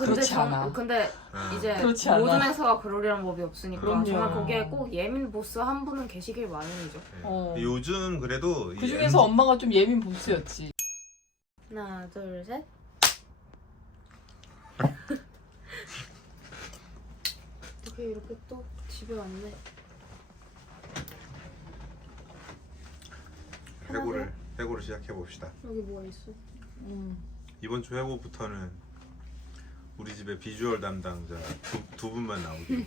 그렇지 않아. 근데 이제 그렇지 않아. 모든 회사가 그러려는 법이 없으니까 그럼요. 정말 거기에 꼭 예민 보스 한 분은 계시길 마련이죠. 네. 요즘 그래도 그 중에서 엄마가 좀 예민 보스였지. 하나, 둘, 셋. 어떻게 이렇게 또 집에 왔네. 회고를 시작해 봅시다. 여기 뭐가 있어? 이번 주 회고부터는 우리 집의 비주얼 담당자 두 분만 나오기로.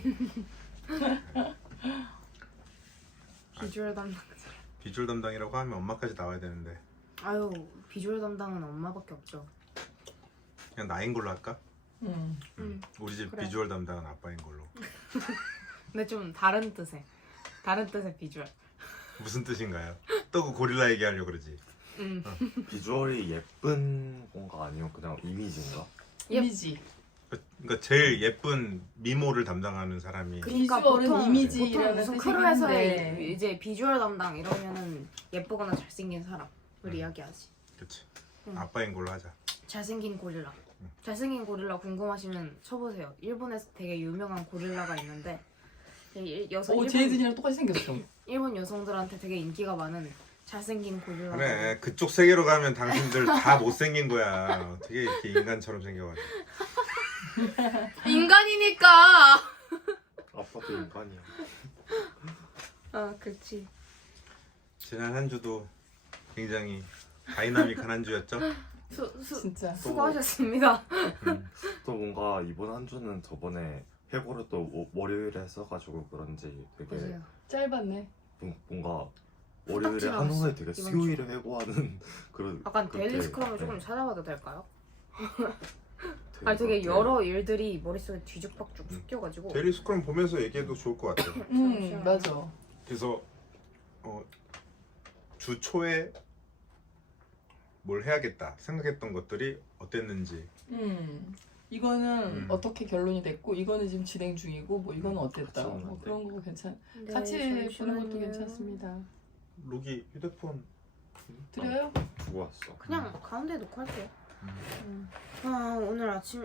비주얼 담당. 비주얼 담당이라고 하면 엄마까지 나와야 되는데 아유, 비주얼 담당은 엄마밖에 없죠. 그냥 나인 걸로 할까? 우리 집 그래. 비주얼 담당은 아빠인 걸로. 근데 좀 다른 뜻의 비주얼. 무슨 뜻인가요? 또 그 고릴라 얘기하려고 그러지. 비주얼이 예쁜 건가 아니면 그냥 이미지인가? 이미지. 그러니까 제일 예쁜 미모를 담당하는 사람이 그러니까 비주얼은 보통 이미지라는 무슨 뜻이긴 크루에서의 한데. 이제 비주얼 담당 이러면은 예쁘거나 잘생긴 사람을 이야기하지. 그치. 응. 아빠인 걸로 하자. 잘생긴 고릴라. 잘생긴 고릴라 궁금하시면 쳐보세요. 일본에서 되게 유명한 고릴라가 있는데 제이슨이랑 똑같이 생겼어. 일본 여성들한테 되게 인기가 많은 잘생긴 고릴라. 그래 그쪽 세계로 가면 당신들 다 못생긴 거야. 되게 이렇게 인간처럼 생겨가지고. 인간이니까. 아빠도 인간이야. 그렇지. 지난 한 주도 굉장히 다이나믹한 한 주였죠. 진짜. 수고하셨습니다. 또 뭔가 이번 한 주는 저번에 회고를 또 월요일에 했어가지고 그런지 되게 맞아요. 짧았네. 뭔가 월요일에 후딱 한 후에 지나갔어, 되게 이번 수요일에 회고하는 그런 약간 그렇게, 데일리 스크럼을 네, 조금 찾아봐도 될까요? 되게 되게 여러 일들이 머릿속에 뒤죽박죽 섞여가지고. 데일리 스크럼 보면서 얘기해도 좋을 것 같아요. 맞아. 그래서 주 초에 뭘 해야겠다 생각했던 것들이 어땠는지. 이거는 어떻게 결론이 됐고 이거는 지금 진행 중이고 뭐 이거는 어땠다. 같이 뭐 보면 그런 거 괜찮. 네, 같이 보는 것도 잠시만요. 괜찮습니다. 록이 휴대폰 드려요? 두고 왔어. 그냥 가운데 놓고 할게요.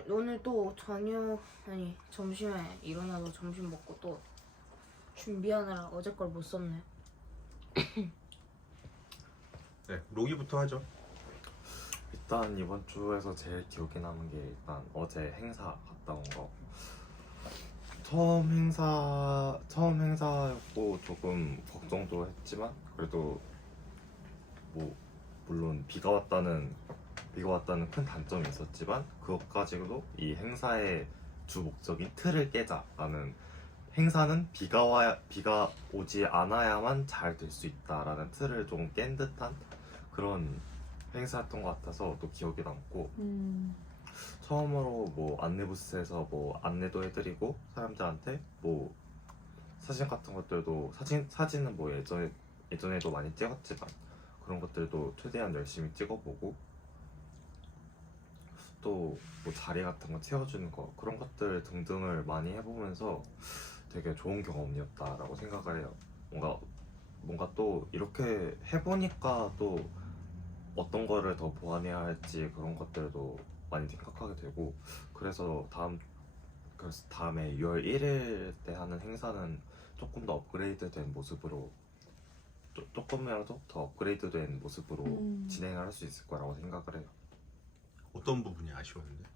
오늘 또 점심에 일어나서 점심 먹고 또 준비하느라 어제 걸 못 썼네. 네 록이부터 하죠. 일단 이번 주에서 제일 기억에 남은 게 일단 어제 행사 갔다 온 거. 처음 행사였고 조금 걱정도 했지만 그래도 뭐 물론 비가 왔다는 큰 단점이 있었지만 그것까지도 이 행사의 주 목적인 틀을 깨자라는, 행사는 비가 오지 않아야만 잘 될 수 있다라는 틀을 좀 깬 듯한 그런 행사였던 것 같아서 또 기억에 남고, 처음으로 뭐 안내 부스에서 뭐 안내도 해드리고 사람들한테 뭐 사진 같은 것들도 사진은 뭐 예전에도 많이 찍었지만 그런 것들도 최대한 열심히 찍어보고, 또 뭐 자리 같은 거 채워주는 거 그런 것들 등등을 많이 해보면서 되게 좋은 경험이었다라고 생각을 해요. 뭔가 또 이렇게 해보니까 또 어떤 거를 더 보완해야 할지 그런 것들도 많이 생각하게 되고, 그래서 다음에 6월 1일 때 하는 행사는 조금 더 업그레이드된 모습으로, 조금이라도 더 업그레이드된 모습으로 진행을 할 수 있을 거라고 생각을 해요. 어떤 부분이 아쉬웠는데?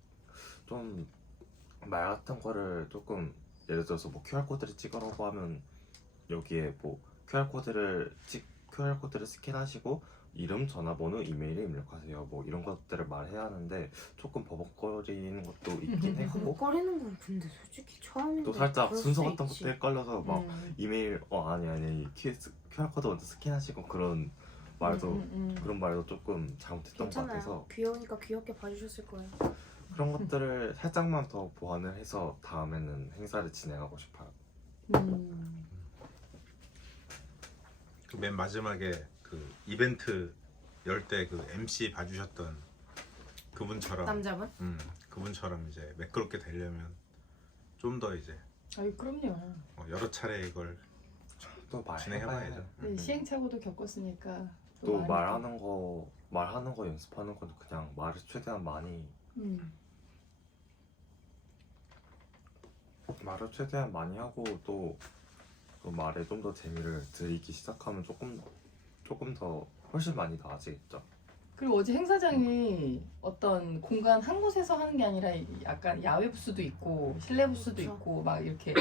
좀 말 같은 거를 조금, 예를 들어서 뭐 QR코드를 찍으라고 하면 여기에 뭐 QR코드를 스캔하시고 이름, 전화번호, 이메일을 입력하세요 뭐 이런 것들을 말해야 하는데 조금 버벅거리는 것도 있긴 했고, 거리는 건 근데 솔직히 처음인데 또 살짝 그럴 순서 수 같은 있지. 것도 헷갈려서 막 이메일 아니 QR코드 먼저 스캔하시고 그런 말도 조금 잘못했던 것 같아서 괜찮아요. 귀여우니까 귀엽게 봐주셨을 거예요. 그런 것들을 살짝만 더 보완을 해서 다음에는 행사를 진행하고 싶어요. 그 맨 마지막에 그 이벤트 열 때 그 MC 봐주셨던 그분처럼, 남자분? 그분처럼 이제 매끄럽게 되려면 좀 더 이제 아유 그럼요. 여러 차례 이걸 또 진행해봐야죠. 시행착오도 겪었으니까. 또 많이 말하는 거 연습하는 건 그냥 말을 최대한 많이 말을 최대한 많이 하고 또 그 말에 좀 더 재미를 들이기 시작하면 조금 더 훨씬 많이 나아지겠죠. 그리고 어제 행사장이 어떤 공간 한 곳에서 하는 게 아니라 약간 야외 부스도 있고 실내 부스도 그쵸. 있고 막 이렇게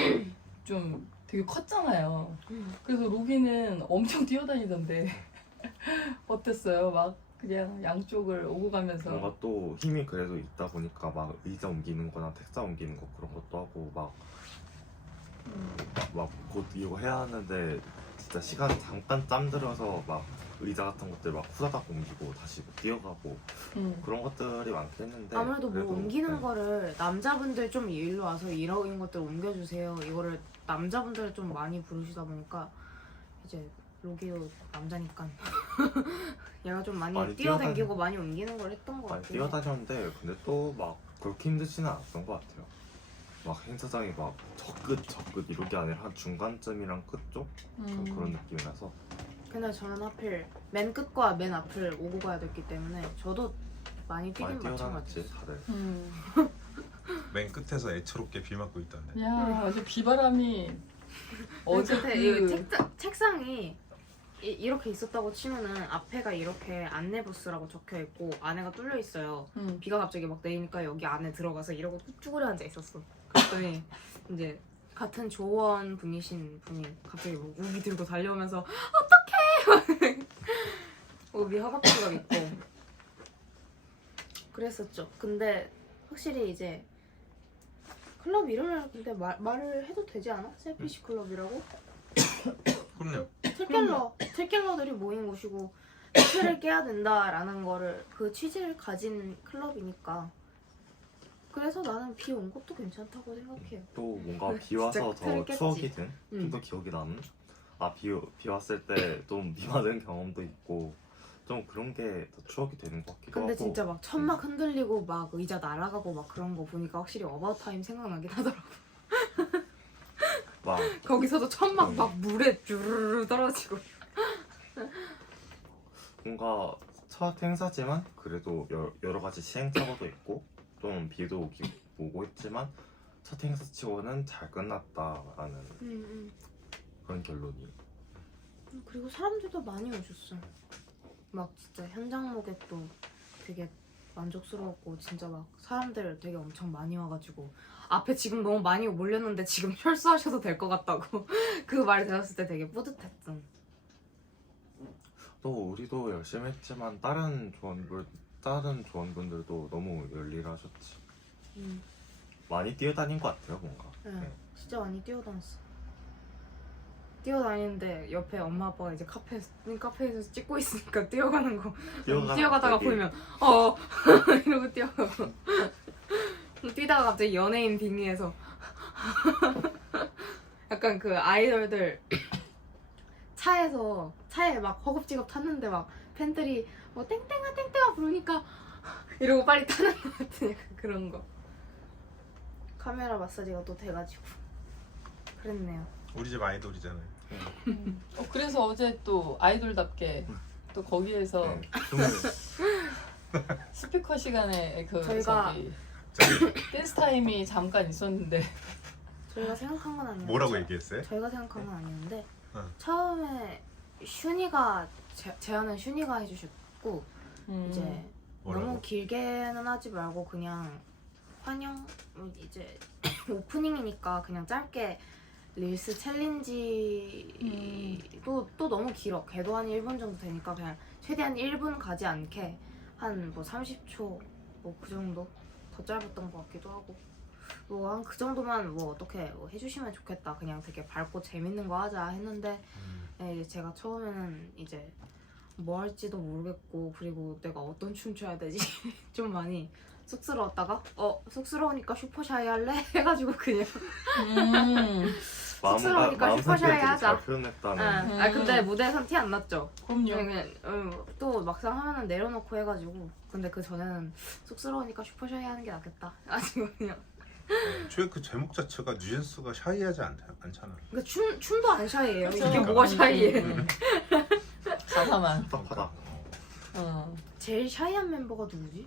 좀 되게 컸잖아요. 음. 그래서 로기는 엄청 뛰어다니던데 어땠어요? 막 그냥 양쪽을 오고 가면서 뭔가 또 힘이 그래도 있다 보니까 막 의자 옮기는 거나 책상 옮기는 거 그런 것도 하고 막 곧 이거 해야 하는데 진짜 시간 잠깐 짬들어서 막 의자 같은 것들 막 후다닥 옮기고 다시 뭐 뛰어가고 그런 것들이 많긴 했는데 아무래도 뭐 그래도, 옮기는 네. 거를 남자분들 좀 일로 와서 이런 것들 옮겨주세요. 이거를 남자분들 좀 많이 부르시다 보니까 이제 로기도 남자니까 얘가 좀 많이 뛰어다니고 많이 옮기는 걸 했던 것 많이 같긴 해. 뛰어다녔는데 근데 또 막 그렇게 힘드지는 않았던 것 같아요. 막 행사장이 막 저 끝 이렇게 아니라 한 중간쯤이랑 끝쪽 그런 느낌이라서 근데 저는 하필 맨 끝과 맨 앞을 오고 가야 됐기 때문에 저도 많이 뛰긴 많이 뛰어다녔지 마찬가지. 다들. 맨 끝에서 애처롭게 비 맞고 있던데. 야 어제 비바람이 어제 끝에 책상이 이렇게 있었다고 치면은 앞에가 이렇게 안내 부스라고 적혀 있고 안에가 뚫려 있어요. 비가 갑자기 막 내리니까 여기 안에 들어가서 이러고 쭈그려 앉아 있었어. 그랬더니 이제 같은 조원 분이신 분이 갑자기 뭐 우비 들고 달려오면서 어떡해! 우비 허겁지겁 있고 그랬었죠. 근데 확실히 이제 클럽 이름을 근데 말을 해도 되지 않아? 셀피시 클럽이라고? 그럼요. 트릭킬러들이 모인 곳이고 트를 깨야 된다라는 거를 그 취지를 가진 클럽이니까 그래서 나는 비 온 것도 괜찮다고 생각해요. 또 뭔가 비 와서 진짜 더 깼지. 추억이 든? 좀 더 기억이 남는? 비 왔을 때 좀 비 맞은 경험도 있고 좀 그런 게 더 추억이 되는 것 같기도 근데 하고 진짜 막 천막 흔들리고 막 의자 날아가고 막 그런 거 보니까 확실히 어바웃 타임 생각나긴 하더라고. 막 거기서도 천막 막 물에 쭈르르 떨어지고. 뭔가 첫 행사지만 그래도 여러 가지 시행착오도 있고 좀 비도 오고 했지만 첫 행사 치고는 잘 끝났다라는 그런 결론이. 그리고 사람들도 많이 오셨어. 막 진짜 현장목액도 되게 만족스러웠고 진짜 막 사람들 되게 엄청 많이 와가지고 앞에 지금 너무 많이 몰렸는데 지금 철수하셔도 될 것 같다고 그 말 들었을 때 되게 뿌듯했어. 또 우리도 열심히 했지만 다른 조원분들도 너무 열일하셨지. 많이 뛰어다닌 것 같아요 뭔가. 네, 진짜 많이 뛰어다녔어. 뛰어다니는데 옆에 엄마 아빠가 이제 카페에서 찍고 있으니까 뛰어가는 거 뛰어가다가 갑자기 보이면 이러고 뛰어가고 뛰다가 갑자기 연예인 빙의해서 약간 그 아이돌들 차에 막 허겁지겁 탔는데 막 팬들이 뭐 땡땡아 부르니까 이러고 빨리 타는 것 같은 약간 그런 거. 카메라 마사지가 또 돼가지고 그랬네요. 우리 집 아이돌이잖아요. 그래서 어제 또 아이돌답게 또 거기에서 네. 스피커 시간에 그 저희가 댄스 타임이 잠깐 있었는데 저희가 생각한 건 아니었죠. 뭐라고 얘기했어요? 저희가 생각한 건 아니었는데 응. 처음에 슈니가 제안은 슈니가 해주셨고 이제 뭐라고? 너무 길게는 하지 말고 그냥 환영 이제 오프닝이니까 그냥 짧게 릴스 챌린지 또 너무 길어. 걔도 한 1분 정도 되니까 그냥 최대한 1분 가지 않게 한 뭐 30초 뭐 그 정도 더 짧았던 것 같기도 하고 뭐 한 그 정도만 뭐 어떻게 뭐 해주시면 좋겠다. 그냥 되게 밝고 재밌는 거 하자 했는데 이제 제가 처음에는 이제 뭐 할지도 모르겠고 그리고 내가 어떤 춤 춰야 되지 좀 많이 쑥스러웠다가 쑥스러우니까 슈퍼샤이 할래? 해가지고 그냥 쑥스러우니까 마음 슈퍼샤이 상태를 되게 하자. 잘 표현했다는. 아 근데 무대에선 티 안 났죠? 그럼요. 그냥 또 막상 하면은 내려놓고 해가지고 근데 그 전에는 쑥스러우니까 슈퍼샤이 하는 게 낫겠다 해가지고 그냥 최근 그 제목 자체가 뉴진스가 샤이하지 않잖아. 그러니까 춤도 안 샤이예요. 그쵸. 이게 뭐가 샤이해. 가사만. 답답하다. 제일 샤이한 멤버가 누구지?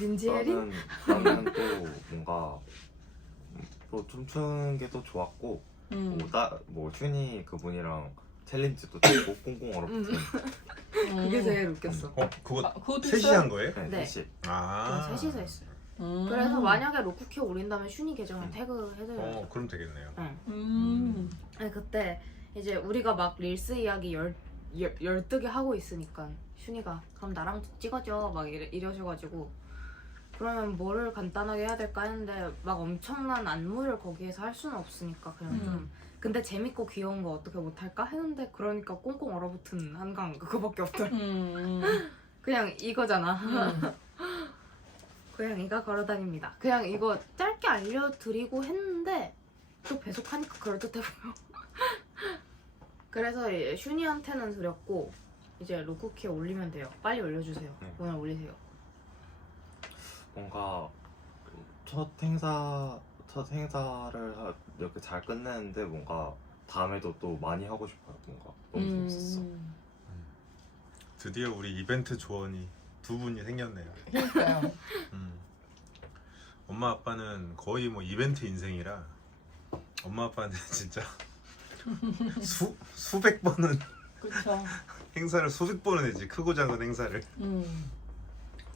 민지혜린? 나는 또 뭔가 또 춤추는 게 또 좋았고 뭐 슈니 그분이랑 챌린지도 되고 꽁꽁 얼어붙은 그게 제일 웃겼어. 그거 그것도 셋이 있어요? 한 거예요? 네. 셋이. 아. 셋이서 했어요. 그래서 만약에 로쿠키 올린다면 슈니 계정에 태그해드려요. 그럼 되겠네요. 아니 그때 이제 우리가 막 릴스 이야기 열뜨게 하고 있으니까 슈니가 그럼 나랑 찍어줘 막 이러셔가지고 그러면 뭐를 간단하게 해야 될까 했는데 막 엄청난 안무를 거기에서 할 수는 없으니까 그냥 좀 근데 재밌고 귀여운 거 어떻게 못할까 했는데 그러니까 꽁꽁 얼어붙은 한강 그거밖에 없더라. 그냥 이거잖아. 그냥 이가 걸어다닙니다. 그냥 이거 짧게 알려드리고 했는데 또 배속하니까 그럴듯해 보여. 그래서 슈니한테는 드렸고 이제 로쿠키에 올리면 돼요. 빨리 올려주세요. 네. 오늘 올리세요. 뭔가 첫 행사를 이렇게 잘 끝냈는데 뭔가 다음에도 또 많이 하고 싶어요. 뭔가 너무 재밌었어. 드디어 우리 이벤트 조언이 두 분이 생겼네요. 그러니까요. 엄마 아빠는 거의 뭐 이벤트 인생이라 엄마 아빠한테 진짜 수백 번은 그렇죠. 행사를 수백 번은 했지. 크고 작은 행사를.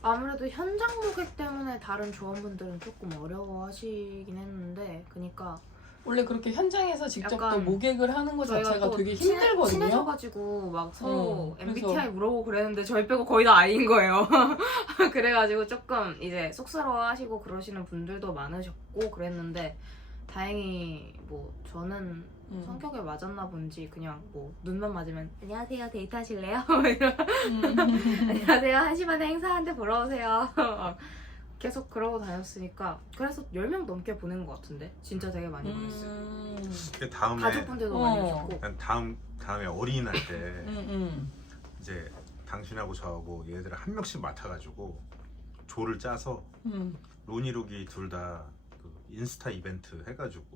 아무래도 현장 모객 때문에 다른 조원분들은 조금 어려워하시긴 했는데 그니까 원래 그렇게 현장에서 직접 또 약간 모객을 하는 거 저희가 자체가 또 되게 힘들거든요. 친해져가지고 막 서로 그래서- MBTI 물어보고 그랬는데 저희 빼고 거의 다 아이인 거예요. 그래가지고 조금 이제 쑥스러워하시고 그러시는 분들도 많으셨고 그랬는데 다행히 뭐 저는 성격에 맞았나 본지 그냥 뭐 눈만 맞으면 안녕하세요 데이트 하실래요? 안녕하세요 1시만에 행사하는데 보러 오세요. 계속 그러고 다녔으니까 그래서 10명 넘게 보낸 것 같은데 진짜 되게 많이 보냈어요. 그 다음에 가족분들도 많이 오셨고 다음에 어린이날 때 이제 당신하고 저하고 얘들 한 명씩 맡아가지고 조를 짜서 로니로기 둘 다 그 인스타 이벤트 해가지고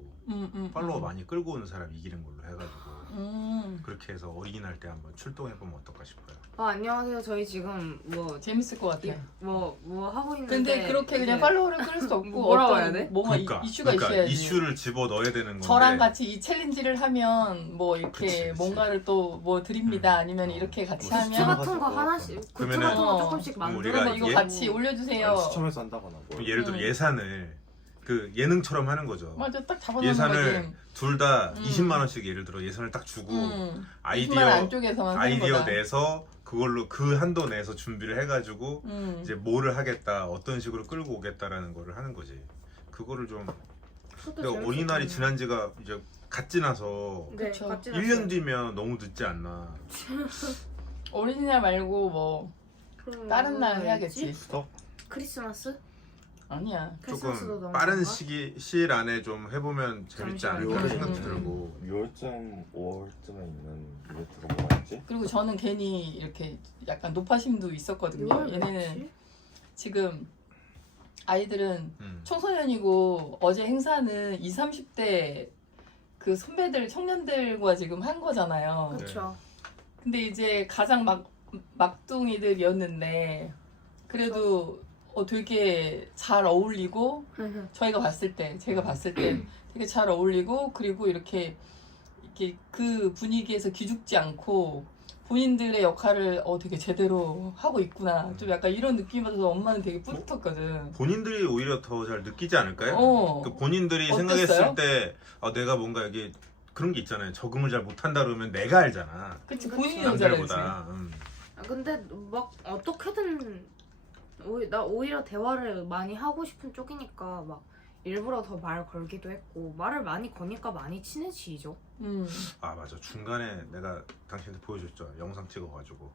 팔로워 많이 끌고 오는 사람 이기는 걸로 해가지고 그렇게 해서 어린이날 때 한번 출동해보면 어떨까 싶어요. 안녕하세요 저희 지금 뭐 재밌을 것 같아요. 뭐 하고 있는데 근데 그렇게 그냥 이제 팔로워를 끌 수도 없고 뭐라고 해야 어떤 돼? 뭔가 이슈가 그러니까 있어야지. 이슈를 집어 넣어야 되는 건데 저랑 같이 이 챌린지를 하면 뭐 이렇게 그치. 뭔가를 또 뭐 드립니다. 아니면 이렇게 같이 뭐 굿즈 하면 같은 거 하나씩 굿즈 그러면은- 같은 거 조금씩 우리가 만들어서 이거 예- 같이 올려주세요. 시청에서 한다거나 뭐 예를 들어 예산을 그 예능처럼 하는 거죠. 맞아, 딱 잡아놓는 예산을 거지. 둘 다 음. 20만 원씩 예를 들어 예산을 딱 주고 20만 아이디어 안쪽에서만 하는 거다. 내서 그걸로 그 한도 내에서 준비를 해가지고 이제 뭐를 하겠다 어떤 식으로 끌고 오겠다라는 거를 하는 거지. 그거를 좀 그것도 근데 재밌었잖아요. 어린이날이 지난 지가 이제 갓 지나서 네, 그쵸. 같이 1년 났어요. 뒤면 너무 늦지 않나. 어린이날 말고 뭐 그럼 다른 날 뭐가 해야겠지. 있지? 추석? 크리스마스? 아니야. 크리스마스도 조금 너무 빠른 좋은가? 시일 안에 좀 해보면 재밌지 않을까 잠시만요. 생각도 음. 들고 6월쯤 5월쯤에 있는 이벤트가 뭐가 있지? 그리고 저는 괜히 이렇게 약간 노파심도 있었거든요. 6월 얘네는 며칠? 지금 아이들은 청소년이고 어제 행사는 20, 30대 그 선배들 청년들과 지금 한 거잖아요. 그쵸. 근데 이제 가장 막둥이들이었는데 그래도 되게 잘 어울리고 제가 봤을 때 되게 잘 어울리고 그리고 이렇게 그 분위기에서 기죽지 않고 본인들의 역할을 되게 제대로 하고 있구나 좀 약간 이런 느낌 받아서 엄마는 되게 뿌듯했거든. 본인들이 오히려 더 잘 느끼지 않을까요? 그 본인들이 어땠어요? 생각했을 때 내가 뭔가 여기 그런 게 있잖아요. 적응을 잘 못한다 그러면 내가 알잖아. 그치 그치. 본인이 더 잘했지. 남들보다. 근데 막 어떻게든 나 오히려 대화를 많이 하고 싶은 쪽이니까 막 일부러 더 말 걸기도 했고 말을 많이 거니까 많이 친해지죠. 아 맞아. 중간에 내가 당신한테 보여줬죠. 영상 찍어가지고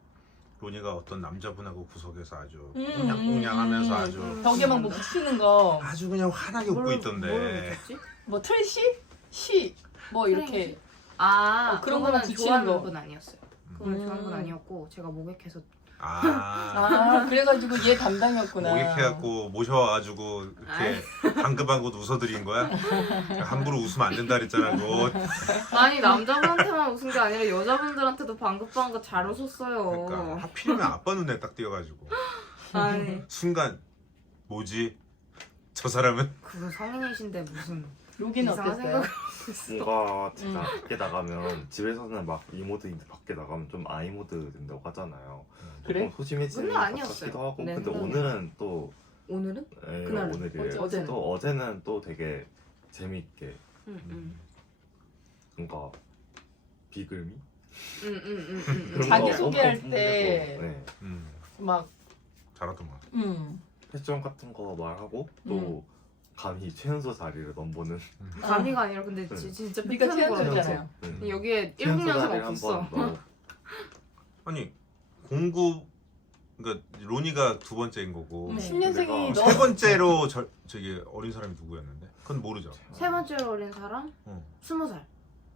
로니가 어떤 남자분하고 구석에서 아주 꽁냥꽁냥하면서 아주 벽에 막 붙이는 거 아주 그냥 환하게 웃고 있던데. 뭐 틀시? 시? 뭐 이렇게 그런 거만 거는 붙이는 좋아하는 거. 건 아니었어요. 그건 좋아하는 건 아니었고 제가 모객해서 그래가지고 얘 담당이었구나. 모객해갖고 모셔와가지고 이렇게 방긋방긋 웃어드린 거야? 함부로 웃으면 안 된다 그랬잖아 그거. 아니 남자분한테만 웃은 게 아니라 여자분들한테도 방긋방긋 잘 웃었어요. 그러니까 하필이면 아빠 눈에 딱 띄어가지고 아니 순간 뭐지? 저 사람은 그분 성인이신데 무슨 로기는 이상한 어땠어요? 생각을 뭔가 제가 밖에 나가면 집에서는 막 이 모드인데 밖에 나가면 좀 아이 모드 된다고 하잖아요. 그래? 조금 소심해지는 오늘 것 아니었어요. 같기도 하고 네, 근데 오늘은. 오늘은 또 오늘은? 예, 그날은? 오늘이에요. 어제는? 또 어제는 또 되게 재밌게 응응 뭔가 비글미 응응응응 자기 거 소개할 엄청 때 풍기고, 네. 막 잘하더만. 패션 같은 거 말하고 또 감히 최연소 자리를 넘보는 감이가 아니라 근데 네. 진짜 네가 삐끗한 거 최연소잖아요. 같아. 네. 여기에 최연소 106년생 자리를 없었어. 한번 넘어 아니 공구 그러니까 로니가 두 번째인 거고 네. 10년생이 내가 세 번째로 저기 어린 사람이 누구였는데? 그건 모르죠. 세 번째로 어린 사람 어. 20살.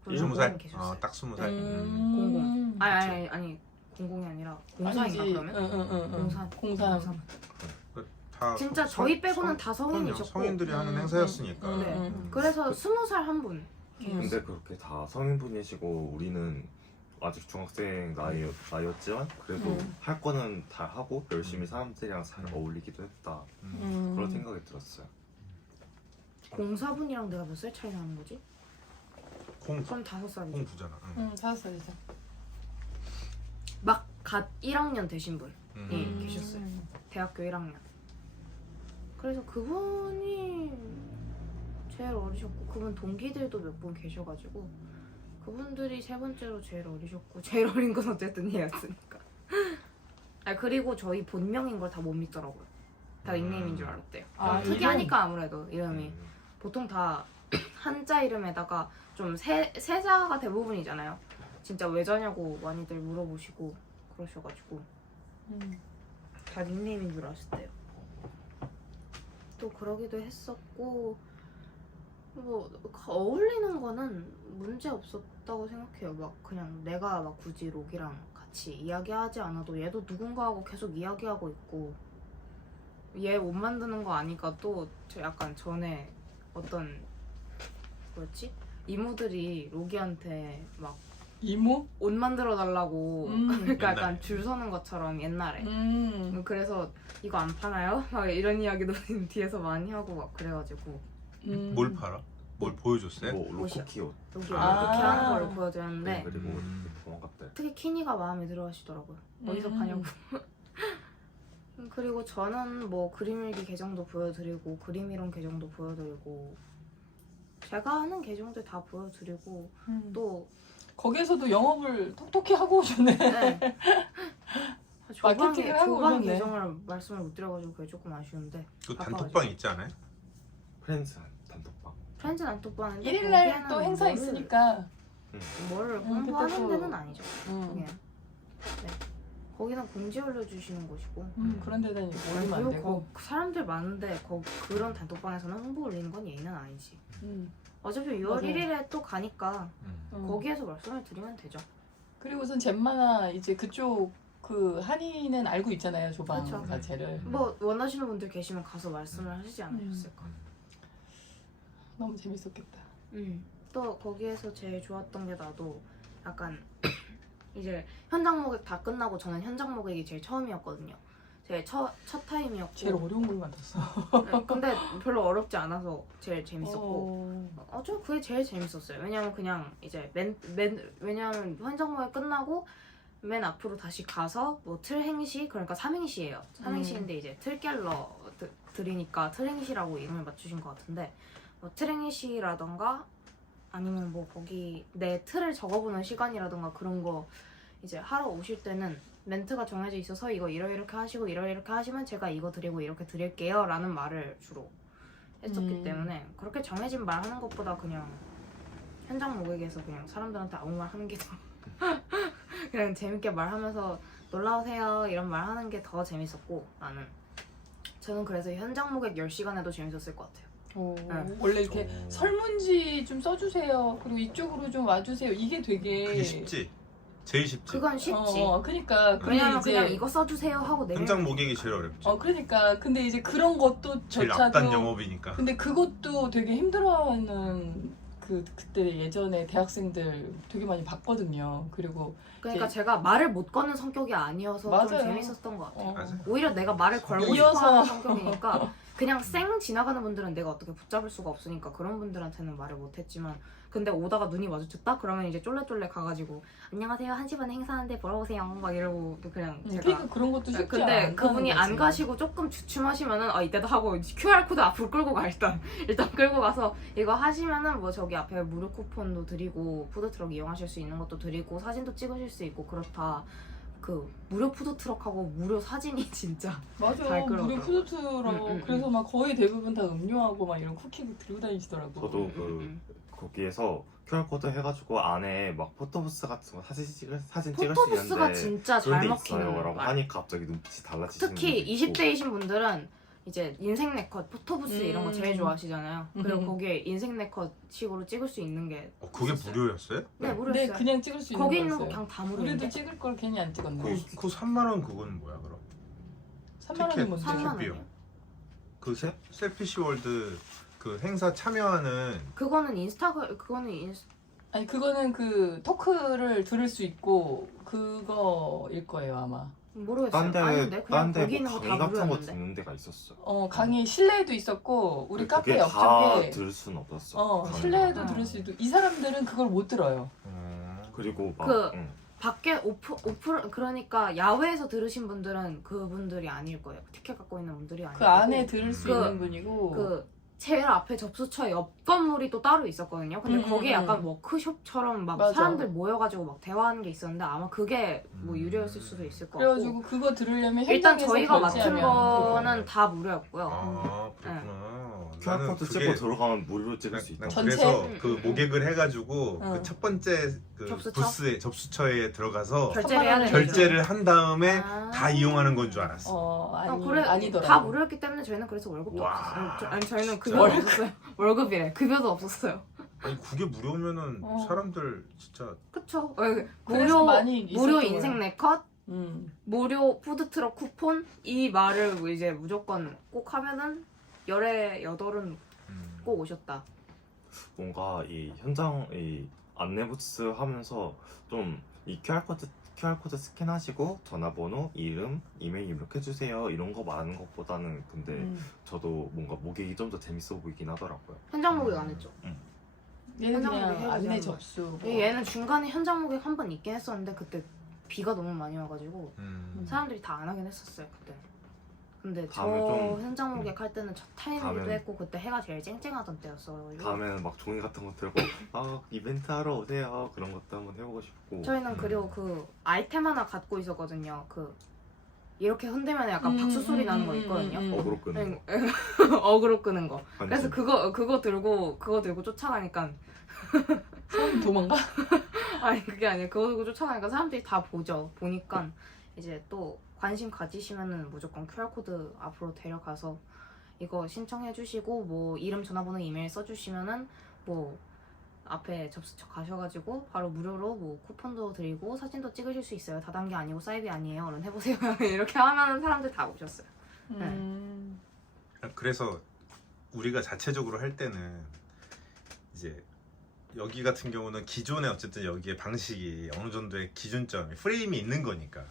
20살? 계셨어요. 딱 20살. 공공. 아니 공공이 아니라 공사인가 아니지. 그러면? 공사. 공산. 다 진짜 성- 저희 빼고는 성- 다 그럼요. 성인이셨고. 성인들이 하는 행사였으니까. 네. 그래서 20살 한 분. 근데 그렇게 다 성인분이시고 우리는 아직 중학생 나이였지만 그래도 할 거는 다 하고 열심히 사람들이랑 잘 어울리기도 했다 그런 생각이 들었어요. 공사분이랑 내가 몇 살 차이 나는 거지? 콩 그럼 5살이죠. 콩부잖아. 응. 5살이죠. 막 갓 1학년 되신 분이 음. 계셨어요. 대학교 1학년. 그래서 그분이 제일 어리셨고 그분 동기들도 몇 분 계셔가지고 그분들이 세 번째로 제일 어리셨고 제일 어린 건 어쨌든 얘였으니까. 아 그리고 저희 본명인 걸 다 못 믿더라고요. 다 닉네임인 줄 알았대요. 아, 특이하니까 아무래도 이름이 보통 다 한자 이름에다가 좀 세자가 대부분이잖아요. 진짜 왜자냐고 많이들 물어보시고 그러셔가지고 다 닉네임인 줄 아셨대요. 또 그러기도 했었고 뭐 어울리는 거는 문제 없었다고 생각해요. 막 그냥 내가 막 굳이 록이랑 같이 이야기하지 않아도 얘도 누군가하고 계속 이야기하고 있고 얘 옷 만드는 거 아니까 또 약간 전에 어떤 뭐였지? 이모들이 로기한테 막 이모? 옷 만들어 달라고 그러니까 약간 옛날에. 줄 서는 것처럼 옛날에 그래서 이거 안 파나요? 막 이런 이야기도 뒤에서 많이 하고 막 그래가지고 뭘 팔아? 뭘 보여줬어요? 뭐 옷이요. 로코키 옷 로기 아. 이렇게 하는 거를 보여드렸는데 네, 그리고 음. 도망갔대. 특히 키니가 마음에 들어 하시더라고요. 어디서 파냐고. 그리고 저는 뭐 그림일기 계정도 보여드리고 그림 이론 계정도 보여드리고 제가 하는 계정들 다 보여드리고 또 거기에서도 영업을 톡톡히 하고 오셨네. 네. 마케팅을 하고 조방 오셨네. 계정을 말씀을 못 드려가지고 그게 조금 아쉬운데 그 바빠가지고. 단톡방 있지 않아요? 프렌즈 단톡방. 프렌즈 단톡방인데 1일날 또 거기에는 행사 뭐를- 있으니까. 뭐를 그때 홍보하는 또- 데는 아니죠. 음. 거기는. 네. 거기는 공지 올려주시는 곳이고 그런 데는 올리면 안 그리고 되고. 사람들 많은데 그런 단톡방에서는 홍보 올리는 건 예의는 아니지. 어차피 6월 맞아요. 1일에 또 가니까 음. 거기에서 말씀을 드리면 되죠. 그리고선 잼마나 이제 그쪽 그 한이는 알고 있잖아요, 조방 그쵸. 자체를. 뭐 원하시는 분들 계시면 가서 말씀을 하시지 않으셨을까. 너무 재밌었겠다. 또 거기에서 제일 좋았던 게 나도 약간 이제 현장 모객 다 끝나고 저는 현장 모객이 제일 처음이었거든요. 제 첫 타임이었고. 제일 어려운 걸 만들었어. 네, 근데 별로 어렵지 않아서 제일 재밌었고. 저 그게 제일 재밌었어요. 왜냐면 그냥 이제 왜냐면 현장 모객 끝나고 맨 앞으로 다시 가서 뭐 틀행시 그러니까 삼행시예요. 삼행시인데 이제 틀갤러 드리니까 틀행시라고 이름을 맞추신 것 같은데 뭐 틀행시라던가 아니면 뭐 거기 내 틀을 적어보는 시간이라던가 그런 거 이제 하러 오실 때는 멘트가 정해져 있어서 이거 이렇게 하시고 이렇게 하시면 제가 이거 드리고 이렇게 드릴게요 라는 말을 주로 했었기 때문에 그렇게 정해진 말 하는 것보다 그냥 현장 모객에서 그냥 사람들한테 아무 말 하는 게 더 그냥 재밌게 말하면서 놀라오세요 이런 말 하는 게 더 재밌었고 저는 그래서 현장 모객 10시간에도 재밌었을 것 같아요. 원래 이렇게 오. 설문지 좀 써주세요. 그리고 이쪽으로 좀 와주세요. 이게 되게 그게 쉽지. 제일 쉽지. 그건 쉽지. 그러니까 왜냐면 이제 그냥 이거 써주세요 하고 내면 현장 모객이 제일 어렵지. 그러니까 근데 이제 그런 것도 제일 저차도 앞단 영업이니까. 근데 그것도 되게 힘들어하는 그때 예전에 대학생들 되게 많이 봤거든요. 그리고 그러니까 이제- 제가 말을 못 거는 성격이 아니어서 좀 맞아요. 재밌었던 것 같아요. 맞아요. 오히려 내가 말을 걸고 이어서- 싶어하는 성격이니까 그냥 쌩 지나가는 분들은 내가 어떻게 붙잡을 수가 없으니까 그런 분들한테는 말을 못했지만 근데 오다가 눈이 마주쳤다? 그러면 이제 쫄래쫄래 가가지고 안녕하세요 1시 반에 행사하는데 보러 오세요 막 이러고 그냥 제가 그러니까 그런 것도 쉽지 근데 않다는 그분이 안 거지. 가시고 조금 주춤하시면은 아 이때도 하고 QR코드 앞으로 끌고 가 일단 끌고 가서 이거 하시면은 뭐 저기 앞에 무료 쿠폰도 드리고 푸드트럭 이용하실 수 있는 것도 드리고 사진도 찍으실 수 있고 그렇다. 그 무료 푸드트럭하고 무료 사진이 진짜 맞아. 잘 무료 끌어오더라고. 푸드트럭 그래서 막 거의 대부분 다 음료하고 막 이런 쿠키 들고 다니시더라고. 저도 거기에서 QR코드 해가지고 안에 막 포토부스 같은 거 사진 찍을 수 포토부스가 있는데 진짜 그런 잘 데 먹히는 있어요라고 말. 하니까 갑자기 눈빛이 달라지시는 특히 분들도 있고. 20대이신 분들은 이제 인생 네컷 포토부스 이런 거 제일 음. 좋아하시잖아요. 그리고 거기에 인생 네컷 식으로 찍을 수 있는 게 그게 있었어요. 무료였어요? 네 네, 무료였어요. 그냥 찍을 수 있는 거기 거 있는 거 있어요. 그냥 다 우리도 무료인데 찍을 걸 괜히 안 찍었네. 그 3만 원 그거는 뭐야 그럼? 3만 원이 뭔데? 3만 티켓 원이요? 비용. 그 셀피시 월드 그 행사 참여하는 그거는 그거는 아니 그거는 그 토크를 들을 수 있고 그거일 거예요 아마. 모르겠어요. 아닌데 그냥 딴데 거기 있는 뭐 거 다 강의 같은 거 무료였는데. 듣는 데가 있었어요. 강의 실내에도 있었고 우리 카페 그게 다 옆쪽에 들을 수는 없었어. 강의가. 실내에도 어. 들을 수 있고 이 사람들은 그걸 못 들어요. 그리고 막 그 밖에 오프 그러니까 야외에서 들으신 분들은 그분들이 아닐 거예요. 티켓 갖고 있는 분들이 아니고 그 안에 들을 수 그- 있는 분이고 그 제일 앞에 접수처 옆 건물이 또 따로 있었거든요. 근데 거기에 약간 음. 워크숍처럼 막 맞아. 사람들 모여가지고 막 대화하는 게 있었는데 아마 그게 뭐 유료였을 수도 있을 것 같고 그래가지고 그거 들으려면 일단 현장에서 저희가 맡은 결제하면 거는 다 무료였고요. 아 그렇구나. QR코드 찍고 들어가면 무료로 찍을 수 있다. 전체? 그래서 음, 그 음, 모객을 해가지고 응. 그 첫 번째 그 접수처? 부스에 접수처에 들어가서 결제를 해야 되는 결제를 한 다음에 아. 다 이용하는 건 줄 알았어. 아니더라고. 다 무료였기 때문에 저희는 그래서 월급도 와, 없었어요. 아니 저희는 진짜? 급여도 없었어요. 월급이래. 급여도 없었어요. 아니 그게 무료면은 사람들 진짜 그쵸? 그래서 무료 많이 무료 있었던 인생 거야. 네컷 무료 푸드트럭 쿠폰 이 말을 이제 무조건 꼭 하면은 열에 8은 꼭 오셨다. 뭔가 이 현장 이 안내 부스 하면서 좀 이 QR코드 스캔하시고 전화번호, 이름, 이메일 입력해주세요 이런 거 많은 것보다는 근데 저도 뭔가 모객이 좀 더 재밌어 보이긴 하더라고요. 현장 모객 안 했죠. 얘는 현장 모객 그냥 해야지, 안내 한번. 접수. 뭐. 얘는 중간에 현장 모객 한 번 있긴 했었는데 그때 비가 너무 많이 와가지고 사람들이 다 안 하긴 했었어요 그때. 근데 저 다음에 좀- 현장 모객 할 때는 첫 타임이기도 다음엔- 했고 그때 해가 제일 쨍쨍하던 때였어요. 다음에는 막 종이 같은 거 들고 이벤트 하러 오세요 그런 것도 한번 해보고 싶고. 저희는 그리고 그 아이템 하나 갖고 있었거든요. 그 이렇게 흔들면 약간 박수 소리 나는 거 있거든요. 어그로 끄는 거. 어그로 끄는 거. 그래서 관심. 그거 들고 쫓아가니까 사람 도망가? 아니 그게 아니에요. 그거 들고 쫓아가니까 사람들이 다 보죠. 보니까 이제 또 관심 가지시면은 무조건 QR코드 앞으로 데려가서 이거 신청해 주시고 뭐 이름 전화번호 이메일 써주시면은 뭐 앞에 접수처 가셔가지고 바로 무료로 뭐 쿠폰도 드리고 사진도 찍으실 수 있어요. 다단계 아니고 사이비 아니에요. 얼른 해보세요. 이렇게 하면은 사람들 다 오셨어요. 그래서 우리가 자체적으로 할 때는 이제 여기 같은 경우는 기존에 어쨌든 여기에 방식이 어느 정도의 기준점이 프레임이 있는 거니까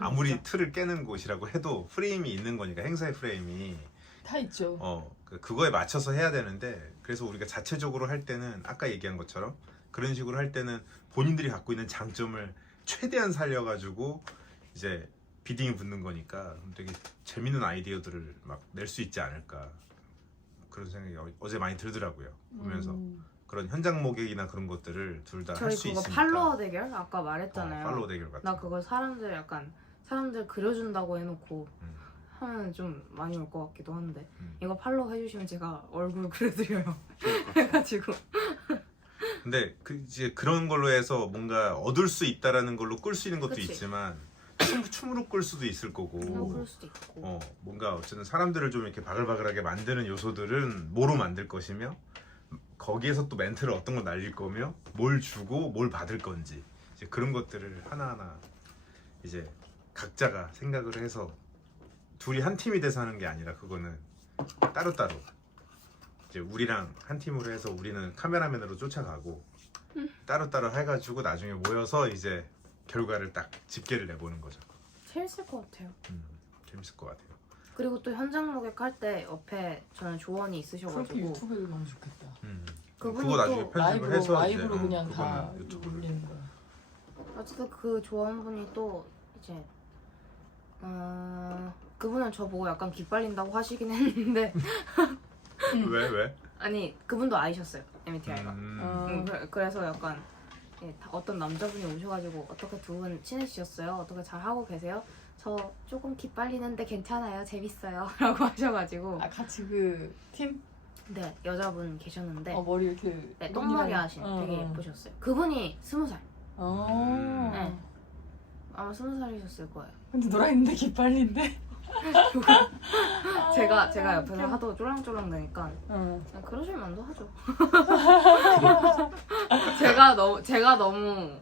아무리 틀을 깨는 곳이라고 해도 프레임이 있는 거니까 행사의 프레임이 다 있죠. 그거에 맞춰서 해야 되는데 그래서 우리가 자체적으로 할 때는 아까 얘기한 것처럼 그런 식으로 할 때는 본인들이 갖고 있는 장점을 최대한 살려가지고 이제 비딩이 붙는 거니까 되게 재밌는 아이디어들을 막 낼 수 있지 않을까 그런 생각이 어제 많이 들더라고요 보면서 그런 현장 모객이나 그런 것들을 둘 다 할 저희 수 그거 있으니까 팔로워 대결 아까 말했잖아요. 팔로우 대결 같은 나 그거 사람들 그려준다고 해놓고 하면 좀 많이 올 것 같기도 한데 이거 팔로우 해주시면 제가 얼굴 그려드려요. 해가지고 근데 이제 그런 걸로 해서 뭔가 얻을 수 있다라는 걸로 끌 수 있는 것도 그치. 있지만 춤으로 끌 수도 있을 거고 그럴 수도 있고 뭔가 어쨌든 사람들을 좀 이렇게 바글바글하게 만드는 요소들은 뭐로 만들 것이며 거기에서 또 멘트를 어떤 걸 날릴 거며 뭘 주고 뭘 받을 건지 이제 그런 것들을 하나하나 이제 각자가 생각을 해서 둘이 한 팀이 돼서 하는 게 아니라 그거는 따로따로 이제 우리랑 한 팀으로 해서 우리는 카메라맨으로 쫓아가고 따로따로 해가지고 나중에 모여서 이제 결과를 딱 집계를 내보는 거죠. 재밌을 것 같아요. 재밌을 것 같아요. 그리고 또 현장 목욕할 때 옆에 저는 조원이 그렇게 있으셔가지고 유튜브에도 너무 좋겠다. 그분이 그거 나중에 또 편집을 해서 라이브로 이제, 그냥 다 그거는 유튜브로. 올리는 거야. 어쨌든 그 조원분이 또 이제 그분은 저보고 약간 기빨린다고 하시긴 했는데 왜? 아니 그분도 아이셨어요 MBTI가. 음. 그래서 약간 어떤 남자분이 오셔가지고 어떻게 두 분 친해지셨어요? 어떻게 잘 하고 계세요? 저 조금 기빨리는데 괜찮아요, 재밌어요 라고 하셔가지고 아 같이 그 팀? 네 여자분 계셨는데 머리 이렇게 네, 똥머리 하신 되게 예쁘셨어요. 그분이 20살. 네. 아마 20살이셨을 거예요. 근데 너랑 있는데 기빨린데? 제가 옆에서 하도 쫄랑쫄랑 되니까 그냥 그러실 만도 하죠. 제가 너무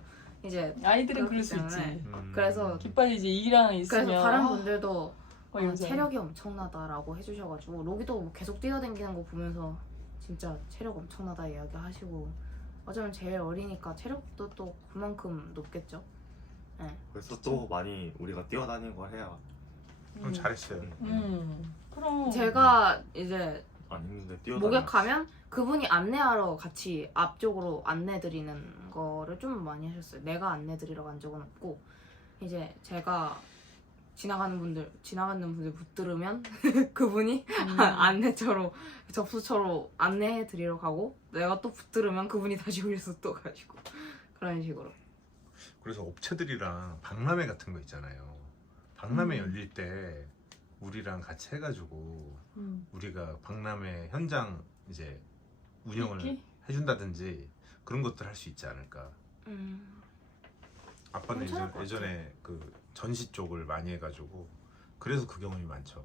이제 아이들은 그럴 그렇기 수 때문에. 있지. 그래서 기빨리지 이랑 있으면 그래서 다른 분들도 이러면서. 체력이 엄청나다라고 해주셔가지고 로기도 뭐 계속 뛰어다니는 거 보면서 진짜 체력 엄청나다 이야기 하시고 어쩌면 제일 어리니까 체력도 또 그만큼 높겠죠. 네. 그래서 또 많이 우리가 뛰어다니는 걸 해야 그럼 잘했어요. 그럼 제가 이제 안 힘든데 뛰어다니. 목욕하면 그분이 안내하러 같이 앞쪽으로 안내드리는 거를 좀 많이 하셨어요. 내가 안내드리러 간 적은 없고 이제 제가 지나가는 분들 붙들으면 그분이 안내처로 접수처로 안내해드리러 가고 내가 또 붙들으면 그분이 다시 올려서 또 가시고 그런 식으로. 그래서 업체들이랑 박람회 같은 거 있잖아요. 박람회 열릴 때 우리랑 같이 해가지고 우리가 박람회 현장 이제 운영을 있기? 해준다든지 그런 것들 할 수 있지 않을까. 아빠는 괜찮을 것 예전에 그 전시 쪽을 많이 해가지고 그래서 그 경험이 많죠.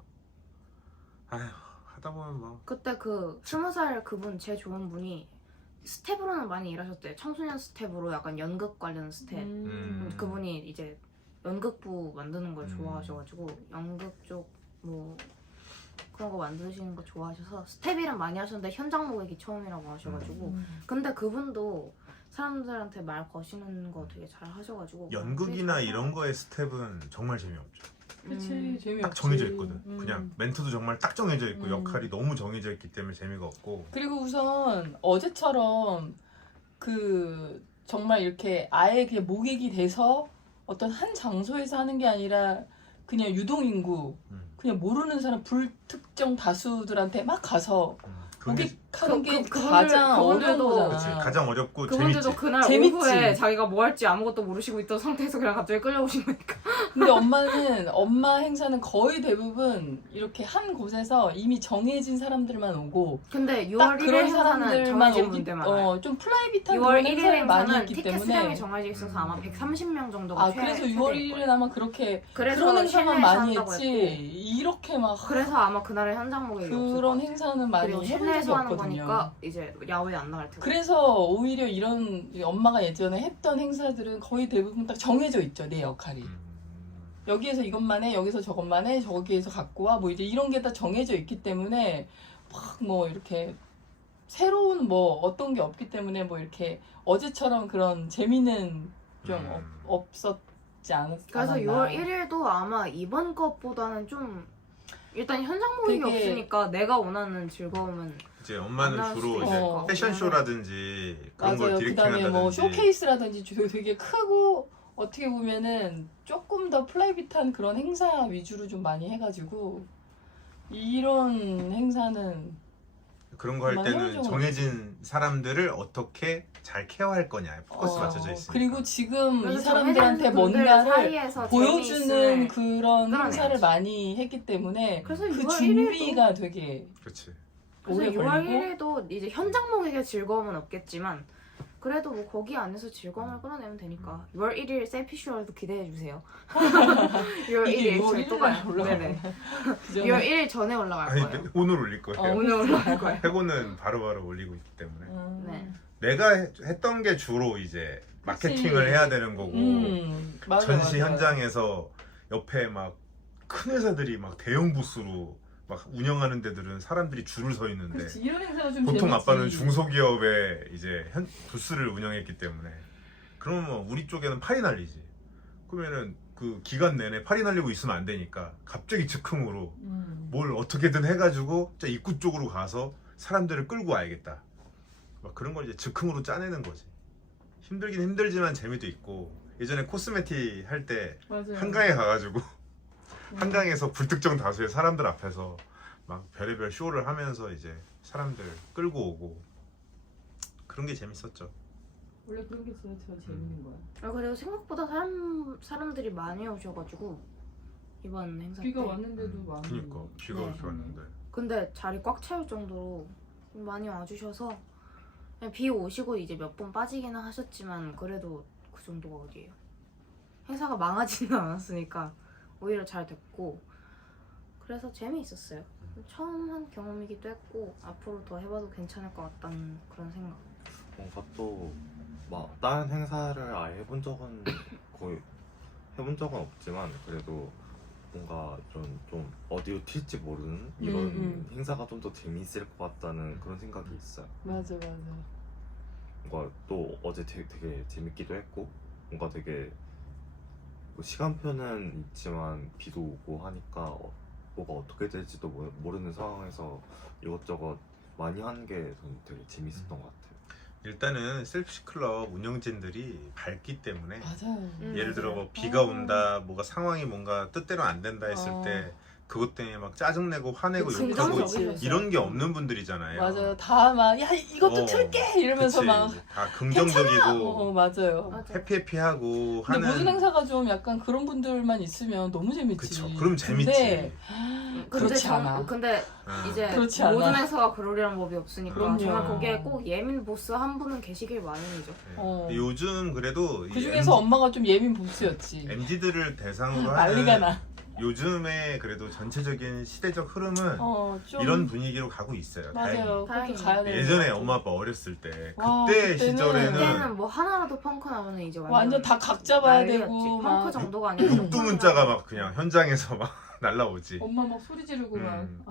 아휴 하다 보면 뭐 그때 그 20살 그분 제 좋은 분이 스텝으로는 많이 일하셨대요. 청소년 스텝으로 약간 연극 관련 스텝. 그분이 이제 연극부 만드는 걸 좋아하셔가지고 연극 쪽 뭐 그런 거 만드시는 거 좋아하셔서 스텝이랑 많이 하셨는데 현장 목욕이 처음이라고 하셔가지고 근데 그분도 사람들한테 말 거시는 거 되게 잘 하셔가지고 연극이나 이런 거의 스텝은 정말 재미없죠. 그치 재미없지. 딱 정해져 있거든. 그냥 멘트도 정말 딱 정해져 있고 음. 역할이 너무 정해져 있기 때문에 재미가 없고. 그리고 우선 어제처럼 그 정말 이렇게 아예 그냥 목액이 돼서 어떤 한 장소에서 하는 게 아니라 그냥 유동인구 그냥 모르는 사람 불특정 다수들한테 막 가서 그게 목액하는 게 그분들- 가장 어려운 그분들도- 거잖아. 그치, 가장 어렵고 그분들도 재밌지. 그날 재밌지. 오후에 자기가 뭐 할지 아무것도 모르시고 있던 상태에서 그냥 갑자기 끌려오신 거니까. 근데 엄마 행사는 거의 대부분 이렇게 한 곳에서 이미 정해진 사람들만 오고 근데 딱 6월 1일 그런 행사는 사람들만 정해진 오기 분들만 와요. 좀 프라이빗한 6월 그런 1일 행사를 많이 행사는 했기 티켓 때문에 수량이 정해져 있어서 아마 130명 정도가 그래서 최대일 6월 1일은 거예요. 아마 그렇게 그래서 그런 행사만 실내에서 많이 한다고 했지 했고. 이렇게 막 그래서 아마 그날은 현장 목욕이 없을 그런 것 같아요. 행사는 많이 그리고 해본 적이 실내에서 하는 없거든요. 거니까 이제 야외 안 나갈 테고. 그래서 오히려 이런 엄마가 예전에 했던 행사들은 거의 대부분 딱 정해져 있죠 내 역할이. 여기에서 이것만 해, 여기서 저것만 해, 저기에서 갖고 와, 뭐 이제 이런 게 다 정해져 있기 때문에 막 뭐 이렇게 새로운 뭐 어떤 게 없기 때문에 뭐 이렇게 어제처럼 그런 재미는 좀 없었지 않았나. 그래서 6월 1일도 아마 이번 것보다는 좀 일단 현장 목욕이 되게- 없으니까 내가 원하는 즐거움은 이제 엄마는 만날 주로 수도 이제 있을 것 같고. 패션쇼라든지 그런 걸 맞아요. 그다음에 디렉팅한다든지 뭐 쇼케이스라든지 되게 크고 어떻게 보면은 조금 더 프라이빗한 그런 행사 위주로 좀 많이 해가지고 이런 행사는 그런 거 할 정말 때는 효율적으로 정해진 사람들을 어떻게 잘 케어할 거냐에 포커스 어, 맞춰져 있으니까. 그리고 지금 이 그래서 사람들한테 정해진 분들 뭔가를 사이에서 보여주는 재미있음을 그런 끌어내야지. 행사를 많이 했기 때문에 그래서 그 6월 1일도 준비가 되게 그렇지. 그래서 오래 6월 걸리고 1일도 이제 현장 목욕의 즐거움은 없겠지만 그래도 뭐 거기 안에서 즐거움을 끌어내면 되니까 6월 1일 셀피쇼도 기대해 주세요. 6월 이게 1일 6월 저희 또 1일에 가요. 올라가요. 네네. 그죠? 6월 1일 전에 올라갈 아니 거예요. 오늘 올릴 거예요. 오늘 올라갈 거예요. 해고는 바로바로 올리고 있기 때문에. 네. 내가 했던 게 주로 이제 마케팅을 그치. 해야 되는 거고 맞아, 전시 맞아. 현장에서 옆에 막 큰 회사들이 막 대형 부스로 막 운영하는 데들은 사람들이 줄을 서 있는데 그렇지 이런 행사가 좀 보통 재밌지. 아빠는 중소기업에 이제 부스를 운영했기 때문에 그러면 뭐 우리 쪽에는 팔이 날리지. 그러면은 그 기간 내내 팔이 날리고 있으면 안 되니까 갑자기 즉흥으로 음. 뭘 어떻게든 해가지고 저 입구 쪽으로 가서 사람들을 끌고 와야겠다. 막 그런 걸 이제 즉흥으로 짜내는 거지. 힘들긴 힘들지만 재미도 있고 예전에 코스메틱 할 때 맞아요. 한강에 가가지고 한강에서 불특정 다수의 사람들 앞에서 막 별의별 쇼를 하면서 이제 사람들 끌고 오고 그런 게 재밌었죠. 원래 그런 게 진짜 제일 재밌는 거야. 아, 그리고 생각보다 사람들이 많이 오셔가지고 이번 행사 비가 때. 왔는데도 많이. 그니까 비가 네. 이렇게 왔는데 근데 자리 꽉 차올 정도로 많이 와주셔서 그냥 비 오시고 이제 몇 번 빠지기는 하셨지만 그래도 그 정도가 어디예요. 행사가 망하지는 않았으니까 오히려 잘 됐고 그래서 재미있었어요. 처음 한 경험이기도 했고 앞으로 더 해봐도 괜찮을 것 같다는 그런 생각. 뭔가 또 막 다른 행사를 아예 해본 적은 거의 해본 적은 없지만 그래도 뭔가 좀 어디로 튈지 모르는 이런 행사가 좀 더 재미있을 것 같다는 그런 생각이 있어요. 맞아. 뭔가 또 어제 되게 재밌기도 했고 뭔가 되게 뭐 시간표는 있지만 비도 오고 하니까 뭐가 어떻게 될지도 모르는 상황에서 이것저것 많이 하는 게 저는 되게 재밌었던 것 같아요. 일단은 셀프시 클럽 운영진들이 밝기 때문에 맞아요. 예를 들어 뭐 아. 비가 온다 뭐가 상황이 뭔가 뜻대로 안 된다 했을 어. 때 그것 때문에 막 짜증내고 화내고 그치, 욕하고 긍정적이셨어요. 이런 게 없는 분들이잖아요. 맞아요. 다 막 야 이것도 어, 틀게 이러면서 그치. 막 다 긍정적이고 맞아요. 맞아. 해피해피하고 근데 하는 모든 행사가 좀 약간 그런 분들만 있으면 너무 재밌지. 그쵸. 그럼 재밌지. 근데 그렇지 정- 않아. 근데 어. 이제 그렇지 모든 않아. 행사가 그러려는 법이 없으니까 그럼요. 정말 거기에 꼭 예민 보스 한 분은 계시길 마련이죠. 네. 어. 요즘 그래도 그 중에서 엄마가 좀 예민 보스였지. MZ들을 대상으로 난리가 하는 나. 요즘의 그래도 전체적인 시대적 흐름은 좀 이런 분위기로 가고 있어요. 맞아요. 그렇게 다행이네. 가야 돼. 예전에 엄마 아빠 어렸을 때 와, 그때 그때는- 시절에는 그때는 뭐 하나라도 펑크 나오면 이제 완전 다 각 잡아야 난리였지. 되고 펑크 막 정도가 아니라 북두 문자가 막 그냥 현장에서 막 날라오지. 엄마 막 소리 지르고 음.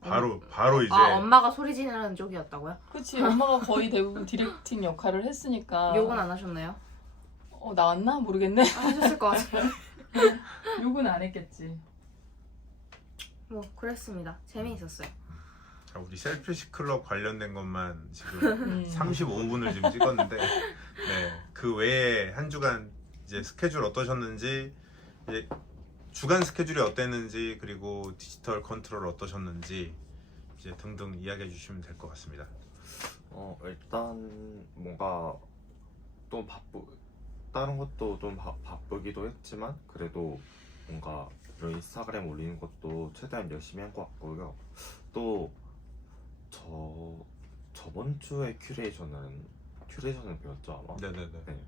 막. 바로 이제 엄마가 소리 지르는 쪽이었다고요? 그치 엄마가 거의 대부분 디렉팅 역할을 했으니까. 욕은 안 하셨나요? 나왔나 모르겠네. 하셨을 것 같아요. 욕은 안 했겠지. 뭐 그랬습니다. 재미있었어요. 자, 우리 셀피시 클럽 관련된 것만 지금 35분을 지금 찍었는데 그 외에 한 주간 이제 스케줄 어떠셨는지 이제 주간 스케줄이 어땠는지 그리고 디지털 컨트롤 어떠셨는지 이제 등등 이야기해 주시면 될 것 같습니다. 일단 뭔가 또 다른 것도 좀 바쁘기도 했지만 그래도 뭔가 이런 인스타그램 올리는 것도 최대한 열심히 한 것 같고요. 또 저번 주에 큐레이션을 배웠죠 아마. 네네네. 네,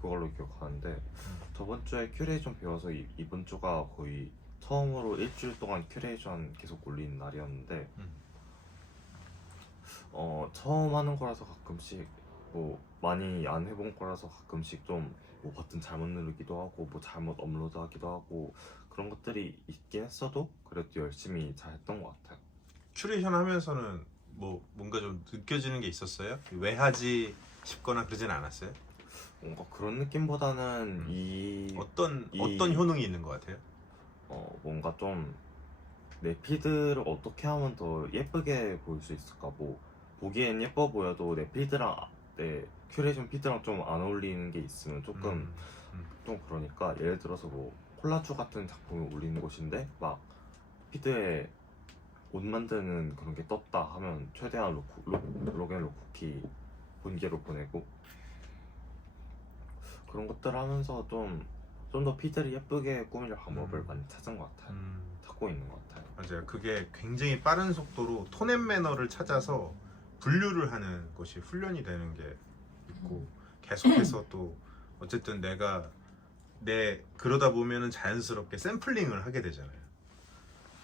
그걸로 기억하는데 저번 주에 큐레이션 배워서 이번 주가 거의 처음으로 일주일 동안 큐레이션 계속 올리는 날이었는데 처음 하는 거라서 가끔씩 뭐 많이 안 해본 거라서 가끔씩 좀 뭐 버튼 잘못 누르기도 하고 뭐 잘못 업로드하기도 하고 그런 것들이 있긴 했어도 그래도 열심히 잘 했던 것 같아요. 큐레이션 하면서는 뭐 뭔가 좀 느껴지는 게 있었어요? 왜 하지 싶거나 그러진 않았어요? 뭔가 그런 느낌보다는 어떤 효능이 있는 것 같아요? 뭔가 좀 내 피드를 어떻게 하면 더 예쁘게 보일 수 있을까? 뭐 보기엔 예뻐 보여도 내 피드랑 내 큐레이션 피드랑 좀 안 어울리는 게 있으면 조금 좀 그러니까 예를 들어서 뭐 콜라주 같은 작품을 올리는 곳인데 막 피드에 옷 만드는 그런 게 떴다 하면 최대한 로그앤로쿠키 본계로 보내고 그런 것들 하면서 좀 더 피드를 예쁘게 꾸밀 방법을 많이 찾은 것 같아요. 찾고 있는 것 같아요. 맞아요. 그게 굉장히 빠른 속도로 톤앤 매너를 찾아서 분류를 하는 것이 훈련이 되는 게 있고 계속해서 또 어쨌든 내가 그러다 보면은 자연스럽게 샘플링을 하게 되잖아요.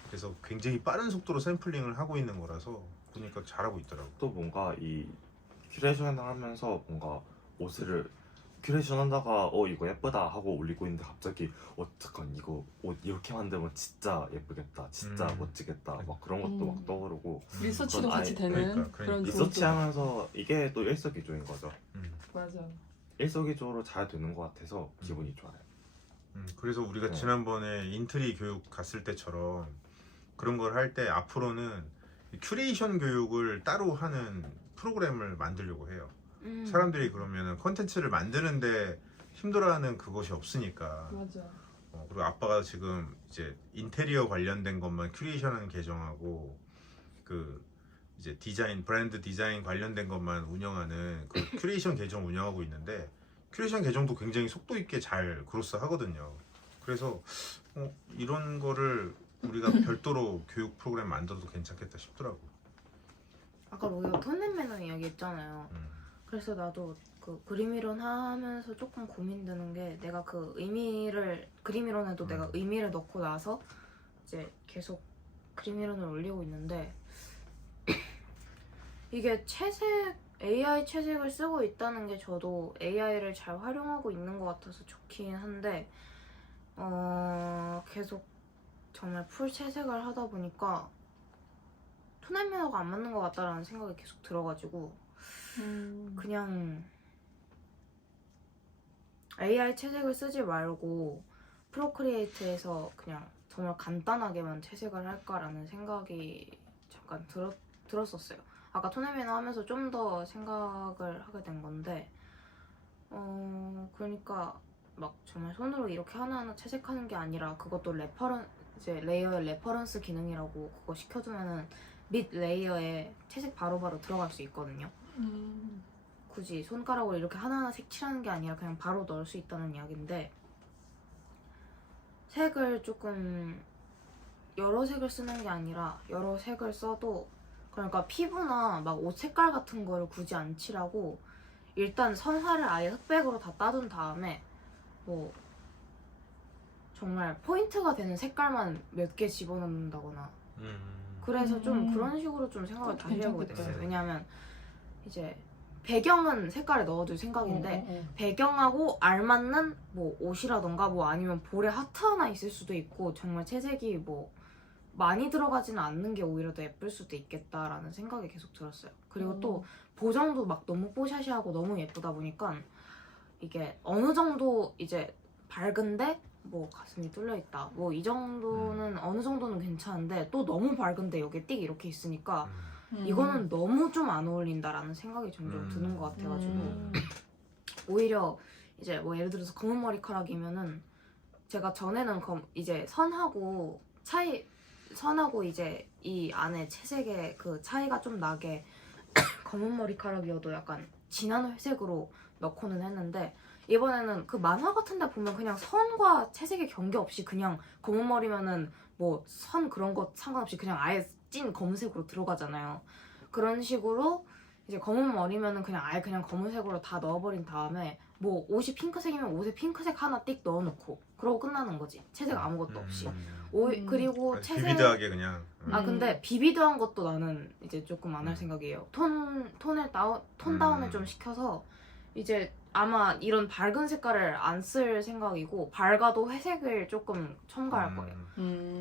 그래서 굉장히 빠른 속도로 샘플링을 하고 있는 거라서 보니까 잘하고 있더라고. 또 뭔가 이 큐레이션을 하면서 뭔가 옷을 큐레이션 하다가 이거 예쁘다 하고 올리고 있는데 갑자기 잠깐 이거 옷 이렇게 만들면 진짜 예쁘겠다 진짜 멋지겠다 막 그런 것도 막 떠오르고 리서치도 같이 되는 그러니까. 그런 리서치 하면서 이게 또 일석이조인 거죠. 맞아. 일석이조로 잘 되는 것 같아서 기분이 좋아요. 그래서 우리가 네. 지난번에 인트리 교육 갔을 때처럼 그런 걸 할 때 앞으로는 큐레이션 교육을 따로 하는 프로그램을 만들려고 해요. 사람들이 그러면은 컨텐츠를 만드는데 힘들어하는 그것이 없으니까. 맞아. 그리고 아빠가 지금 이제 인테리어 관련된 것만 큐레이션하는 계정하고 그 이제 디자인 브랜드 디자인 관련된 것만 운영하는 그 큐레이션 계정 운영하고 있는데 큐레이션 계정도 굉장히 속도 있게 잘 그로스 하거든요. 그래서 이런 거를 우리가 별도로 교육 프로그램 만들어도 괜찮겠다 싶더라고. 아까 로이가 톤앤 매너 이야기 했잖아요. 그래서 나도 그 그림 이론 하면서 조금 고민되는 게 내가 그 의미를 그림 이론에도 내가 의미를 넣고 나서 이제 계속 그림 이론을 올리고 있는데 이게 AI 채색을 쓰고 있다는 게 저도 AI를 잘 활용하고 있는 것 같아서 좋긴 한데 계속 정말 풀 채색을 하다 보니까 톤앤 매너가 안 맞는 것 같다라는 생각이 계속 들어가지고 그냥 AI 채색을 쓰지 말고 프로크리에이트에서 그냥 정말 간단하게만 채색을 할까라는 생각이 잠깐 들었었어요. 아까 톤앤 매너 하면서 좀 더 생각을 하게 된 건데 그러니까 막 정말 손으로 이렇게 하나하나 채색하는 게 아니라 그것도 이제 레이어의 레퍼런스 기능이라고 그거 시켜두면은 밑 레이어에 채색 바로바로 들어갈 수 있거든요. 굳이 손가락으로 이렇게 하나하나 색칠하는 게 아니라 그냥 바로 넣을 수 있다는 이야기인데 색을 조금 여러 색을 쓰는 게 아니라 여러 색을 써도 그러니까 피부나 막 옷 색깔 같은 거를 굳이 안 칠하고 일단 선화를 아예 흑백으로 다 따둔 다음에 뭐 정말 포인트가 되는 색깔만 몇 개 집어넣는다거나 그래서 좀 그런 식으로 좀 생각을 다시 해보게 됐어요. 왜냐하면 이제 배경은 색깔에 넣어둘 생각인데 배경하고 알맞는 뭐 옷이라던가 뭐 아니면 볼에 하트 하나 있을 수도 있고 정말 채색이 뭐 많이 들어가지는 않는 게 오히려 더 예쁠 수도 있겠다라는 생각이 계속 들었어요. 그리고 또 보정도 막 너무 뽀샤시하고 너무 예쁘다 보니까 이게 어느 정도 이제 밝은데 뭐 가슴이 뚫려 있다 뭐 이 정도는 어느 정도는 괜찮은데 또 너무 밝은데 여기에 띡 이렇게 있으니까 이거는 너무 좀 안 어울린다라는 생각이 점점 드는 것 같아가지고 오히려 이제 뭐 예를 들어서 검은 머리카락이면은 제가 전에는 이제 선하고 이제 이 안에 채색의 그 차이가 좀 나게 검은 머리카락이어도 약간 진한 회색으로 넣고는 했는데 이번에는 그 만화 같은 데 보면 그냥 선과 채색의 경계 없이 그냥 검은 머리면은 뭐 선 그런 거 상관없이 그냥 아예 찐 검은색으로 들어가잖아요. 그런 식으로 이제 검은 머리면은 그냥 아예 그냥 검은색으로 다 넣어버린 다음에 뭐 옷이 핑크색이면 옷에 핑크색 하나 띡 넣어놓고 그러고 끝나는 거지. 채색 아무것도 없이. 그리고 채색 비비드하게 그냥. 근데 비비드한 것도 나는 이제 조금 안 할 생각이에요. 톤 다운을 좀 시켜서 이제 아마 이런 밝은 색깔을 안 쓸 생각이고 밝아도 회색을 조금 첨가할 거예요.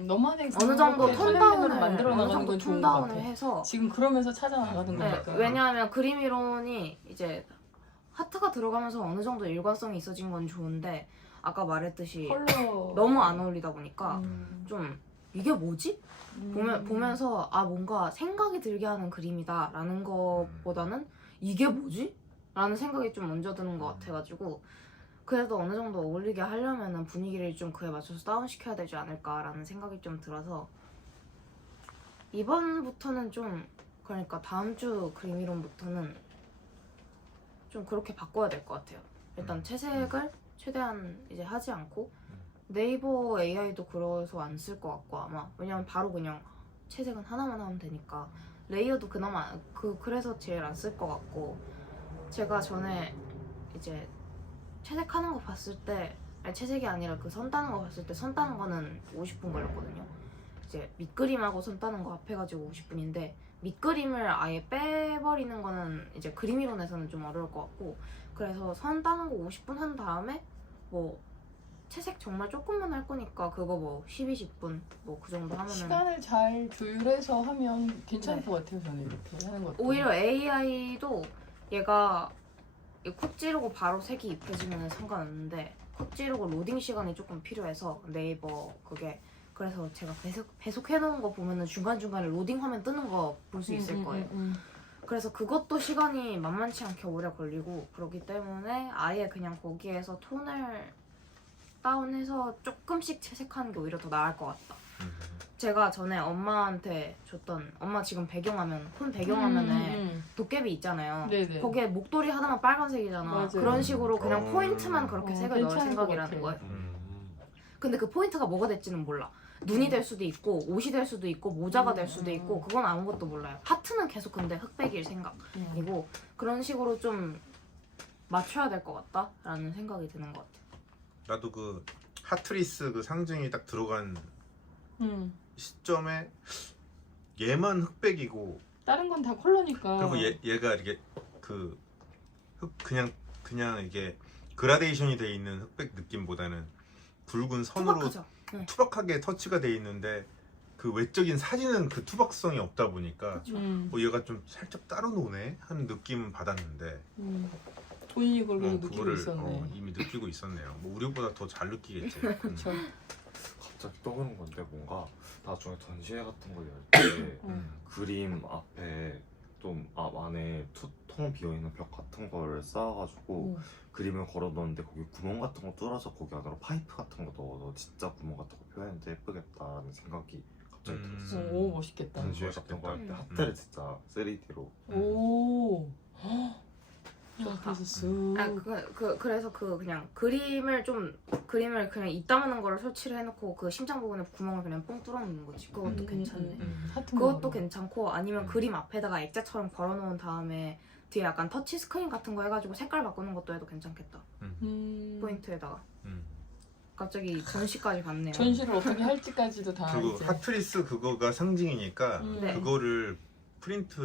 너만의 어느 정도 톤 다운을 만들어 나가는 건 좋은 것 같아. 해서 지금 그러면서 찾아 나가는 네, 거니까. 왜냐하면 그림 이론이 이제 하트가 들어가면서 어느 정도 일관성이 있어진 건 좋은데 아까 말했듯이 컬러 너무 안 어울리다 보니까 좀 이게 뭐지? 보면서 뭔가 생각이 들게 하는 그림이다라는 것보다는 이게 뭐지? 라는 생각이 좀 먼저 드는 것 같아가지고 그래도 어느 정도 어울리게 하려면은 분위기를 좀 그에 맞춰서 다운시켜야 되지 않을까라는 생각이 좀 들어서 이번부터는 좀 그러니까 다음 주 그림 이론부터는 좀 그렇게 바꿔야 될 것 같아요. 일단 채색을 최대한 이제 하지 않고 네이버 AI도 그래서 안 쓸 것 같고 아마 왜냐면 바로 그냥 채색은 하나만 하면 되니까 레이어도 그나마 그래서 제일 안 쓸 것 같고 제가 전에 이제 채색하는 거 봤을 때 채색이 아니라 그 선 따는 거 봤을 때 선 따는 거는 50분 걸렸거든요. 이제 밑그림하고 선 따는 거 합해가지고 50분인데 밑그림을 아예 빼버리는 거는 이제 그림 이론에서는 좀 어려울 것 같고 그래서 선 따는 거 50분 한 다음에 뭐 채색 정말 조금만 할 거니까 그거 뭐 10-20분 뭐 그 정도 하면은 시간을 잘 조율해서 하면 괜찮을 것 같아요. 저는 이렇게 하는 것도. 오히려 AI도 얘가 쿡 찌르고 바로 색이 입혀지면 상관없는데 훅 찌르고 로딩 시간이 조금 필요해서 네이버 그게 그래서 제가 배속 해놓은 거 보면은 중간중간에 로딩 화면 뜨는 거 볼 수 있을 거예요. 그래서 그것도 시간이 만만치 않게 오래 걸리고 그렇기 때문에 아예 그냥 거기에서 톤을 다운해서 조금씩 채색하는 게 오히려 더 나을 것 같다. 제가 전에 엄마한테 줬던 엄마 지금 배경화면 폰 배경화면에 도깨비 있잖아요. 네네. 거기에 목도리 하나만 빨간색이잖아. 맞아요. 그런 식으로 그냥 포인트만 그렇게 색을 넣을 괜찮은 것 생각이라는 같아요. 거예요. 근데 그 포인트가 뭐가 될지는 몰라. 눈이 될 수도 있고 옷이 될 수도 있고 모자가 될 수도 있고 그건 아무것도 몰라요. 하트는 계속 근데 흑백일 생각이고 그런 식으로 좀 맞춰야 될 것 같다라는 생각이 드는 것 같아요. 나도 그 하트리스 그 상징이 딱 들어간 시점에 얘만 흑백이고 다른 건 다 컬러니까. 그리고 얘가 이렇게 그냥 이게 그라데이션이 돼 있는 흑백 느낌보다는 붉은 선으로 투박하죠? 네. 투박하게 터치가 돼 있는데 그 외적인 사진은 그 투박성이 없다 보니까 얘가 좀 살짝 따로 노네 하는 느낌은 받았는데 본인이 그걸 느끼고 그거를 있었네. 이미 느끼고 있었네요. 뭐 우리보다 더 잘 느끼겠지. 그렇죠. 갑자기 떠오르는 건데 뭔가 나중에 전시회 같은 걸 열 때 그림 앞에 좀 안에 텅 비어있는 벽 같은 걸 쌓아가지고 그림을 걸어놓는데 거기 구멍 같은 거 뚫어서 거기 안으로 파이프 같은 거 넣어서 진짜 구멍 같은 거 표현해도 예쁘겠다라는 생각이 갑자기 들었어요. 오 멋있겠다. 전시회 같은 거 할 때 하트를 진짜 3D로 오. 야 그래서 쓱. 그래서 그냥 그림을 그냥 이따만한 거를 설치를 해놓고 그 심장 부분에 구멍을 그냥 뻥 뚫어놓는 거지. 그것도 괜찮네. 그것도 괜찮고 아니면 그림 앞에다가 액자처럼 걸어놓은 다음에 뒤에 약간 터치 스크린 같은 거 해가지고 색깔 바꾸는 것도 해도 괜찮겠다. 포인트에다가. 갑자기 전시까지 갔네요. 전시를 어떻게 할지까지도 다 그리고 이제. 하트리스 그거가 상징이니까 네. 그거를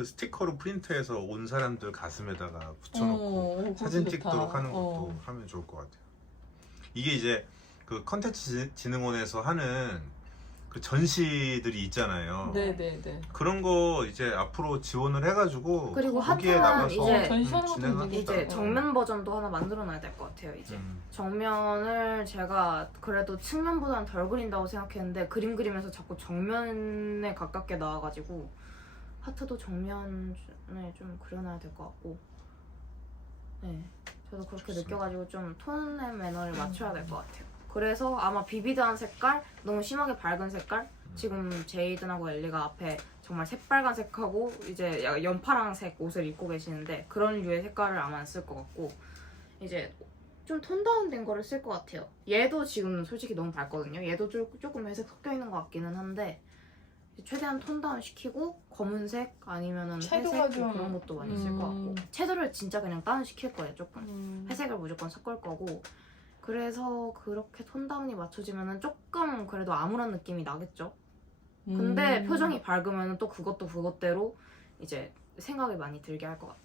스티커로 프린트해서 온 사람들 가슴에다가 붙여놓고 사진 그것도 찍도록 좋다. 하는 것도 하면 좋을 것 같아요. 이게 이제 그 컨텐츠 진흥원에서 하는 그 전시들이 있잖아요. 네네네. 그런 거 이제 앞으로 지원을 해가지고 그리고 거기에 하트는 나가서 이제 전시하는 것도 진행하겠다. 굉장히 이제 정면 버전도 하나 만들어놔야 될 것 같아요. 이제 정면을 제가 그래도 측면보다는 덜 그린다고 생각했는데 그림 그리면서 자꾸 정면에 가깝게 나와가지고 하트도 정면에 좀 그려놔야 될 것 같고 네 저도 그렇게 좋습니다. 느껴가지고 좀 톤의 매너를 맞춰야 될 것 같아요. 그래서 아마 비비드한 색깔, 너무 심하게 밝은 색깔 지금 제이든하고 엘리가 앞에 정말 새빨간색하고 이제 약간 연파랑색 옷을 입고 계시는데 그런 류의 색깔을 아마 안 쓸 것 같고 이제 좀 톤 다운된 거를 쓸 것 같아요. 얘도 지금 솔직히 너무 밝거든요. 얘도 조금 회색 섞여 있는 것 같기는 한데 최대한 톤 다운 시키고 검은색 아니면은 채도가 회색 좀- 그런 것도 많이 쓸 것 같고 채도를 진짜 그냥 다운 시킬 거예요. 조금 회색을 무조건 섞을 거고 그래서 그렇게 톤 다운이 맞춰지면은 조금 그래도 암울한 느낌이 나겠죠. 근데 표정이 밝으면 또 그것도 그것대로 이제 생각이 많이 들게 할 것 같아.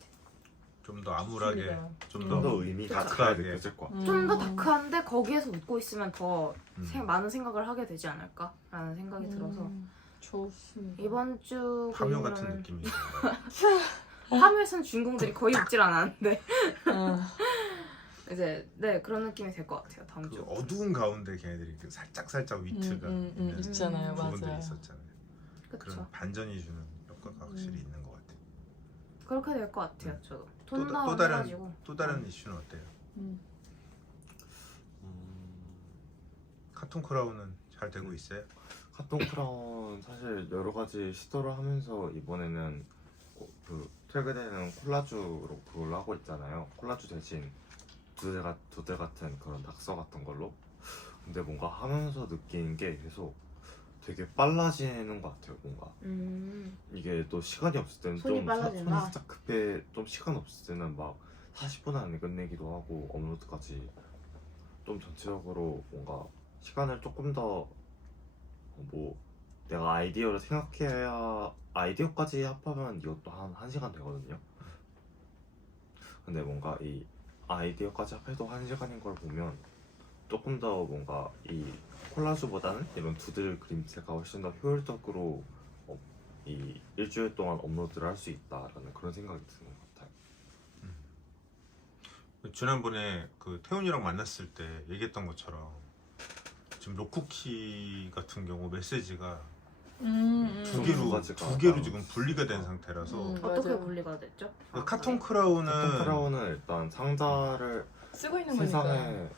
좀 더 암울하게, 좋습니다. 좀 좀 더 더 의미가 다크하게. 크게 느껴질 것 같아요. 좀 더 다크한데 거기에서 웃고 있으면 더 음. 많은 생각을 하게 되지 않을까라는 생각이 들어서 좋습니다. 이번 주 파묘 같은 그림은 느낌이. 파묘에서는 주인공들이 거의 웃질 않았는데 아, 이제 네 그런 느낌이 될 것 같아요. 다음 그 주. 어두운 가운데 걔네들이 그 살짝 위트가 있는 있잖아요, 부분들이 맞아요. 있었잖아요. 그렇죠. 그런 반전이 주는 효과가 확실히 있는 것 같아요. 그렇게 될 것 같아요. 저도 톤 또 다운 다른 해가지고 또 다른 이슈는 어때요? 카툰 크라운은 잘 되고 있어요? 카톤 크라운 사실 여러 가지 시도를 하면서 이번에는 최근에는 콜라주로 그걸 하고 있잖아요. 콜라주 대신 두들 같은 그런 낙서 같은 걸로. 근데 뭔가 하면서 느끼는 게 계속 되게 빨라지는 것 같아요. 뭔가 이게 또 시간이 없을 때는 손이 좀 빨라진다. 손이 살짝 급해. 좀 시간 없을 때는 막 40분 안에 끝내기도 하고 업로드까지 좀 전체적으로 뭔가 시간을 조금 더 뭐 내가 아이디어를 생각해야 아이디어까지 합하면 이것도 한 1시간 되거든요. 근데 뭔가 이 아이디어까지 합해도 1시간인 걸 보면 조금 더 뭔가 이 콜라주보다는 이런 두들 그림체가 훨씬 더 효율적으로 이 일주일 동안 업로드를 할 수 있다라는 그런 생각이 드는 것 같아요. 지난번에 그 태훈이랑 만났을 때 얘기했던 것처럼 지금 로쿠키 같은 경우 메시지가 두 개로 지금 분리가 된 상태라서 어떻게 맞아요. 분리가 됐죠? 그 카톤 크라운은 카톤 크라운은 일단 상자를 쓰고 있는 거니까.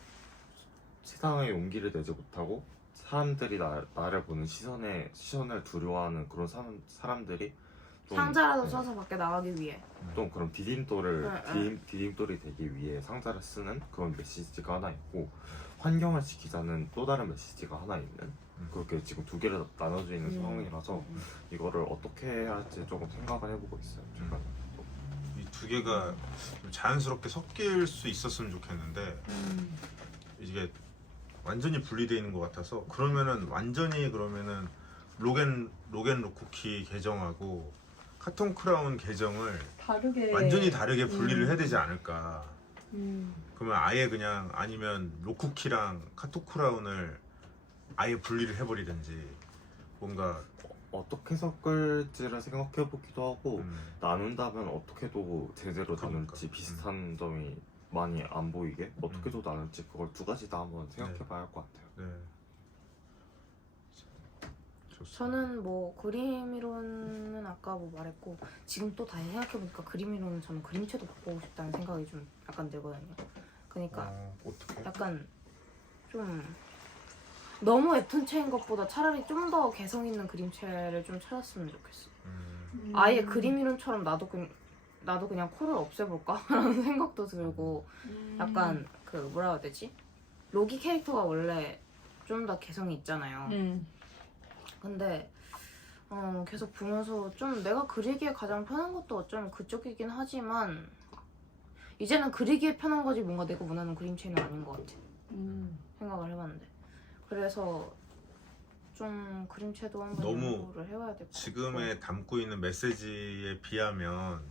세상에 용기를 내지 못하고 사람들이 나를 보는 시선을 두려워하는 그런 사람들이 좀, 상자라도 써서 밖에 나가기 위해. 좀 그런 디딤돌이 되기 위해 상자를 쓰는 그런 메시지가 하나 있고, 환경을 지키자는 또 다른 메시지가 하나 있는, 그렇게 지금 두 개로 나눠져 있는 상황이라서 이거를 어떻게 해야 할지 조금 생각을 해보고 있어요. 제가 이 두 개가 좀 자연스럽게 섞일 수 있었으면 좋겠는데 이게 완전히 분리되어 있는 것 같아서, 그러면은 로겐 로쿠키 계정하고 카톤 크라운 계정을 다르게 완전히 다르게 분리를 해야 되지 않을까. 음. 그러면 아예 그냥, 아니면 로쿠키랑 카톤 크라운을 아예 분리를 해버리든지 뭔가 어떻게 섞을지를 생각해보기도 하고, 나눈다면 어떻게도 제대로 그러니까. 나눌지 비슷한 점이 많이 안 보이게 어떻게도 나눌지, 그걸 두 가지 다 한번 생각해봐야 할 것 같아요. 네. 좋습니다. 저는 뭐 그림이론은 아까 뭐 말했고, 지금 또 다시 생각해보니까 그림이론은 저는 그림체도 바꾸고 싶다는 생각이 좀 약간 들거든요. 그러니까 어떻게? 약간 좀 너무 웹툰체인 것보다 차라리 좀 더 개성 있는 그림체를 좀 찾았으면 좋겠어. 아예 그림이론처럼 나도 그냥 코를 없애볼까? 라는 생각도 들고, 약간 그 뭐라 해야 되지? 로기 캐릭터가 원래 좀 더 개성이 있잖아요. 근데 계속 보면서 좀 내가 그리기에 가장 편한 것도 어쩌면 그쪽이긴 하지만, 이제는 그리기에 편한 거지 뭔가 내가 원하는 그림체는 아닌 것 같아. 생각을 해봤는데, 그래서 좀 그림체도 한번 너무 연구를 해봐야 될 것 같고. 지금에 담고 있는 메시지에 비하면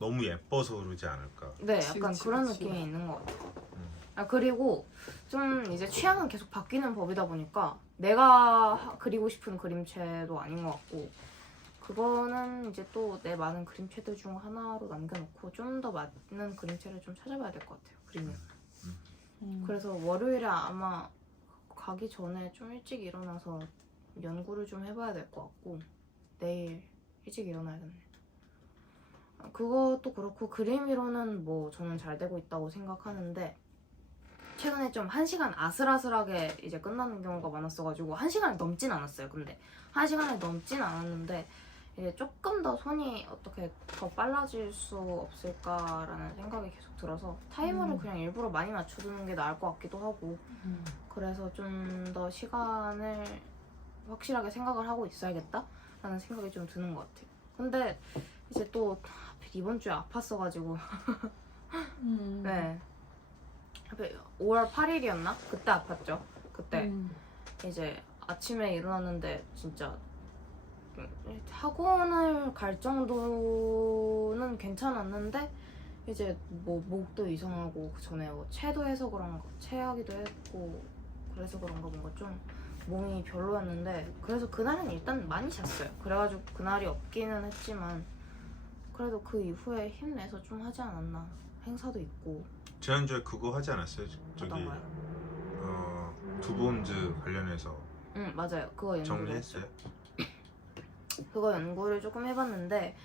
너무 예뻐서 그러지 않을까. 네, 약간 그치, 그런 그치. 느낌이 있는 것 같아요. 그리고 좀 이제 취향은 계속 바뀌는 법이다 보니까 내가 그리고 싶은 그림체도 아닌 것 같고, 그거는 이제 또 내 많은 그림체들 중 하나로 남겨놓고 좀 더 맞는 그림체를 좀 찾아봐야 될 것 같아요. 그림은. 그래서 월요일에 아마 가기 전에 좀 일찍 일어나서 연구를 좀 해봐야 될 것 같고, 내일 일찍 일어나야겠네. 그것도 그렇고 그림이론은 뭐 저는 잘 되고 있다고 생각하는데, 최근에 좀 1시간 아슬아슬하게 이제 끝나는 경우가 많았어가지고 1시간이 넘진 않았어요. 근데 1시간이 넘진 않았는데 이제 조금 더 손이 어떻게 더 빨라질 수 없을까라는 생각이 계속 들어서 타이머를 그냥 일부러 많이 맞춰두는 게 나을 것 같기도 하고, 그래서 좀 더 시간을 확실하게 생각을 하고 있어야겠다라는 생각이 좀 드는 것 같아요. 근데 이제 또 하필 이번 주에 아팠어가지고 네, 하필 5월 8일이었나? 그때 아팠죠. 그때 이제 아침에 일어났는데 진짜 학원을 갈 정도는 괜찮았는데, 이제 뭐 목도 이상하고 그 전에 뭐 체도해서 그런가, 체하기도 했고 그래서 그런가 뭔가 좀 몸이 별로였는데, 그래서 그날은 일단 많이 잤어요. 그래가지고 그날이 없기는 했지만 그래도 그 이후에 힘내서 좀 하지 않았나. 행사도 있고. 지난주에 그거 하지 않았어요? 저기 어떤가요? 두본즈 관련해서 응, 맞아요. 그거 연구를 정리했어요? 그거 연구를 조금 해봤는데,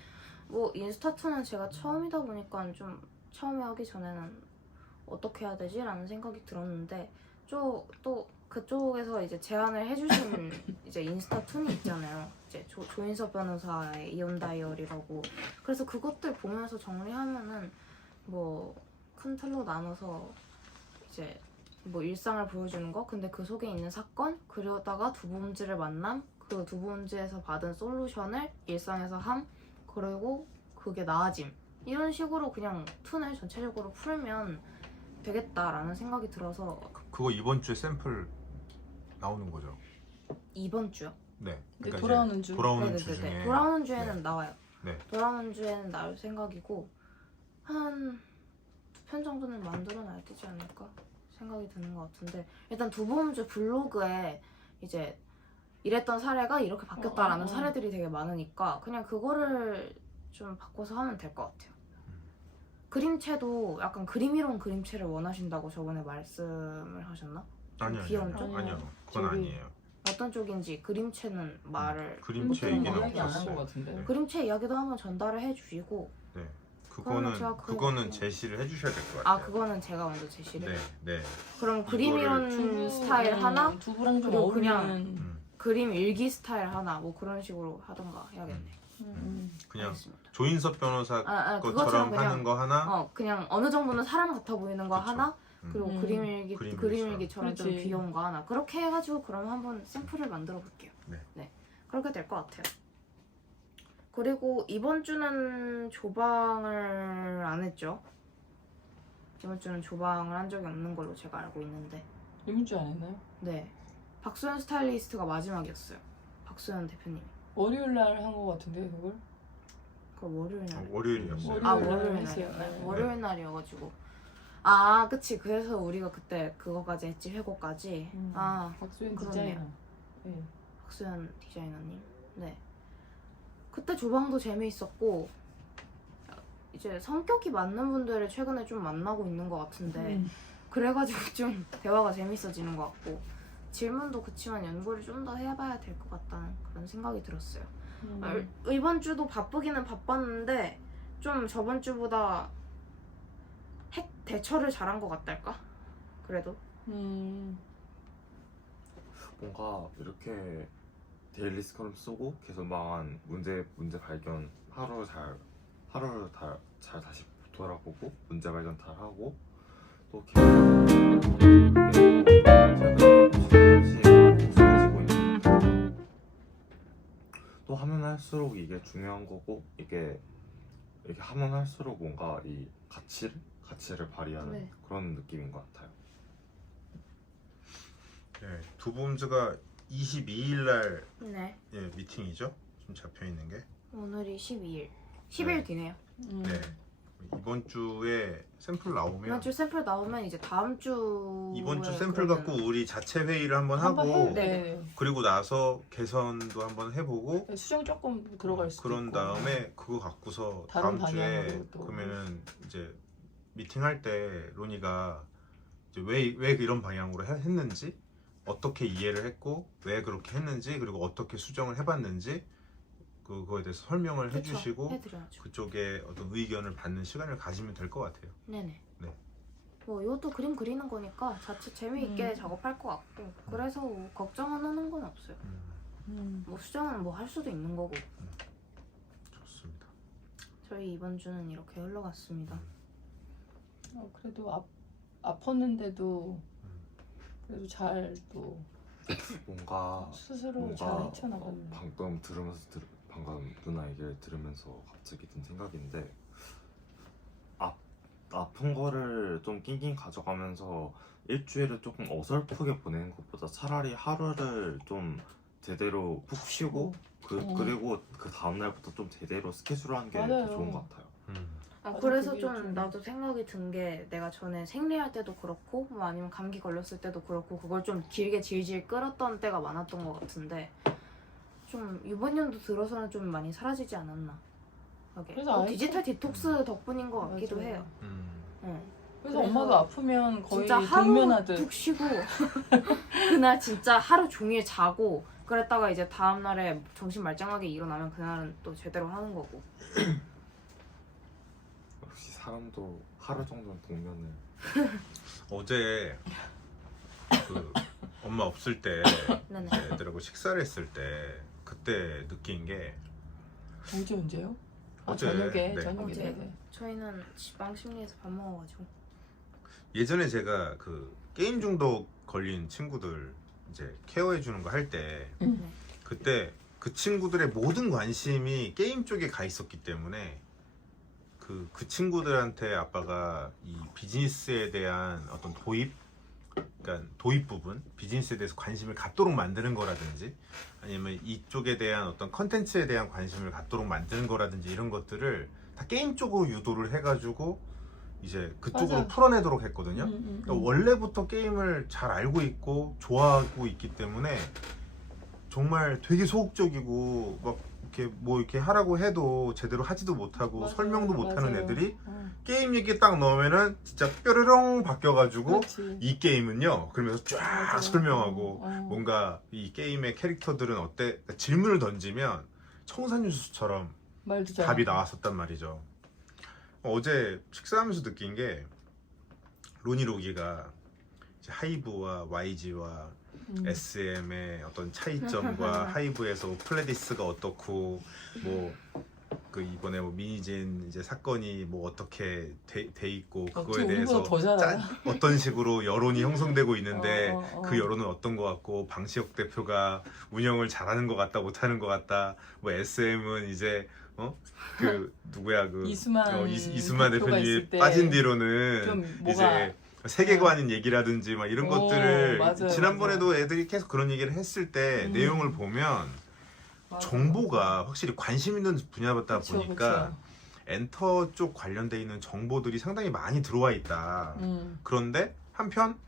뭐 인스타트는 제가 처음이다 보니까 좀 처음에 하기 전에는 어떻게 해야 되지? 라는 생각이 들었는데, 또 그쪽에서 이제 제안을 해주신 이제 인스타툰이 있잖아요. 이제 조인섭 변호사의 이온 다이어리라고. 그래서 그것들 보면서 정리하면은 뭐 큰 틀로 나눠서 이제 뭐 일상을 보여주는 거, 근데 그 속에 있는 사건, 그러다가 두부음질을 만남, 그 두부음질에서 받은 솔루션을 일상에서 함, 그리고 그게 나아짐, 이런 식으로 그냥 툰을 전체적으로 풀면 되겠다라는 생각이 들어서. 그거 이번 주에 샘플 나오는 거죠? 이번 주요? 네. 이제 그러니까 돌아오는 주. 돌아오는 주 네네네. 중에 돌아오는 주에는 네. 나와요. 네. 돌아오는 주에는 나올 생각이고, 한 2편 정도는 만들어 놔야 되지 않을까 생각이 드는 것 같은데, 일단 두부음주 블로그에 이제 이랬던 사례가 이렇게 바뀌었다라는 사례들이 되게 많으니까 그냥 그거를 좀 바꿔서 하면 될 것 같아요. 그림체도 약간 그림이로운 그림체를 원하신다고 저번에 말씀을 하셨나? 아니요, 귀여운 아니요, 쪽? 아니요, 그건 저기- 아니에요. 어떤 쪽인지 그림체는 말을 그림체 그런 얘기는 거 이야기 안 한 없었어요. 것 같은데. 네. 그림체 이야기도 한번 전달을 해주시고 네, 그러면 제가 그거는 제시를 해주셔야 될 것 아 같아요. 그거는 제가 먼저 제시를 네, 네. 그럼 이거를 그림이론 스타일 하나 두부랑 좀 그리고 그냥 어울리는 그림 일기 스타일 하나 뭐 그런 식으로 하던가 해야겠네. 그냥 알겠습니다. 조인섭 변호사 그것처럼 것처럼 그냥 하는 거 하나, 그냥 어느 정도는 사람 같아 보이는 거 그쵸. 하나 그리고 음. 그림일기처럼 좀 그렇지. 귀여운 거 하나 그렇게 해가지고 그럼 한번 샘플을 만들어 볼게요. 네. 그렇게 될 것 같아요. 그리고 이번 주는 조방을 안 했죠. 이번 주는 조방을 한 적이 없는 걸로 제가 알고 있는데 이번 주 안 했나요? 네 박수현 스타일리스트가 마지막이었어요. 박수현 대표님. 월요일 날 한 것 같은데 그걸? 그 월요일 날. 월요일이었어요. 아 월요일 날 월요일 했어요. 날이었나요? 네. 월요일 날이어가지고 아 그치 그래서 우리가 그때 그거까지 했지 회고까지 아 박수현 그러네요. 디자이너. 네. 박수현 디자이너님 네 그때 조방도 재미있었고 이제 성격이 맞는 분들을 최근에 좀 만나고 있는 것 같은데 그래가지고 좀 대화가 재밌어지는 것 같고 질문도 그치만 연구를 좀 더 해봐야 될 것 같다는 그런 생각이 들었어요. 이번 주도 바쁘기는 바빴는데 좀 저번 주보다 대처를 잘한 것 같달까? 그래도 뭔가 이렇게 데일리 스크럼 쓰고 계속만 문제 발견 하루를 잘 다시 돌아보고 문제 발견 잘 하고 또 또 하면 할수록 이게 중요한 거고 이게 이렇게 하면 할수록 뭔가 이 가치를 발휘하는 네. 그런 느낌인 것 같아요. 네, 두봄즈가 22일 날 네 미팅이죠? 좀 잡혀 있는 게. 오늘이 12일 10일 뒤네요. 네. 이번 주에 샘플 나오면 이번 주 샘플 나오면 이제 다음 주 이번 주 샘플 갖고 우리 자체 회의를 한번 하고 네. 그리고 나서 개선도 한번 해보고 수정 조금 들어갈 수도 그런 있고. 다음에 그거 갖고서 다른 다음 주에 방향으로 또. 그러면은 이제 미팅할 때 로니가 이제 왜 이런 방향으로 했는지 어떻게 이해를 했고 왜 그렇게 했는지 그리고 어떻게 수정을 해봤는지 그거에 대해서 설명을 그쵸, 해주시고 해드려야죠. 그쪽에 어떤 의견을 받는 시간을 가지면 될 것 같아요. 네네. 네. 뭐 이것도 그림 그리는 거니까 자체 재미있게 작업할 것 같고 그래서 뭐 걱정은 하는 건 없어요. 뭐 수정은 뭐 할 수도 있는 거고. 좋습니다. 저희 이번 주는 이렇게 흘러갔습니다. 그래도 아팠는데도 그래도 잘 또 뭔가 스스로 잘 헤쳐나가는. 방금 방금 누나 얘기를 들으면서 갑자기 든 생각인데 아픈 거를 좀 낑낑 가져가면서 일주일을 조금 어설프게 보내는 것보다 차라리 하루를 좀 제대로 푹 쉬고 그리고 그 다음 날부터 좀 제대로 스케줄을 하는 게 더 맞아요. 좋은 것 같아요. 맞아, 그래서 그게 좀 좀- 나도 생각이 든 게 내가 전에 생리할 때도 그렇고 뭐 아니면 감기 걸렸을 때도 그렇고 그걸 좀 길게 질질 끌었던 때가 많았던 것 같은데 좀 이번 연도 들어서는 좀 많이 사라지지 않았나. 그래서 또 아예 디지털 디톡스 덕분인 것 같기도 맞아요. 해요. 응. 그래서 그래서 엄마도 아프면 거의 진짜 하루 동면하듯 푹 쉬고 그날 진짜 하루 종일 자고 그랬다가 이제 다음 날에 정신 말짱하게 일어나면 그날은 또 제대로 하는 거고. 역시 사람도 하루 정도는 동면을 어제 그 엄마 없을 때 네네. 이제 애들하고 식사를 했을 때 그때 느낀 게 언제요? 어제, 저녁에 네. 저녁에 어제. 네네. 저희는 지방 심리에서 밥 먹어가지고. 예전에 제가 그 게임 중독 걸린 친구들 이제 케어해 주는 거 할 때 네. 그때 그 친구들의 모든 관심이 게임 쪽에 가 있었기 때문에 그 친구들한테 아빠가 이 비즈니스에 대한 어떤 그러니까 도입 부분, 비즈니스에 대해서 관심을 갖도록 만드는 거라든지 아니면 이쪽에 대한 어떤 컨텐츠에 대한 관심을 갖도록 만드는 거라든지 이런 것들을 다 게임 쪽으로 유도를 해가지고 이제 그쪽으로 맞아. 풀어내도록 했거든요. 그러니까 원래부터 게임을 잘 알고 있고 좋아하고 있기 때문에 정말 되게 소극적이고 막 이렇게 뭐 이렇게 하라고 해도 제대로 하지도 못하고 맞아요, 설명도 못하는 맞아요. 애들이 게임 얘기 딱 넣으면은 진짜 뾰로롱 바뀌어가지고 그렇지. 이 게임은요 그러면서 쫙 맞아. 설명하고 뭔가 뭔가 이 게임의 캐릭터들은 어때? 그러니까 질문을 던지면 청산유수처럼 말도 잘. 답이 나왔었단 말이죠. 어제 식사하면서 느낀 게 로니 로기가 이제 하이브와 YG와 SM의 어떤 차이점과 하이브에서 플레디스가 어떻고 뭐 그 이번에 뭐 미니젠 이제 사건이 뭐 어떻게 돼 있고 그거에 대해서 더 잘 알아. 어떤 식으로 여론이 형성되고 있는데 어. 그 여론은 어떤 것 같고 방시혁 대표가 운영을 잘하는 것 같다 못하는 것 같다 뭐 SM은 이제 그 누구야 그 이수만 대표가 대표님이 있을 때 빠진 뒤로는 좀 이제 세계관 얘기라든지 막 이런 것들을 맞아요, 지난번에도 애들이 계속 그런 얘기를 했을 때 내용을 보면 정보가 확실히 관심 있는 분야다 그쵸, 보니까 엔터 쪽 관련돼 있는 정보들이 상당히 많이 들어와 있다. 그런데 한편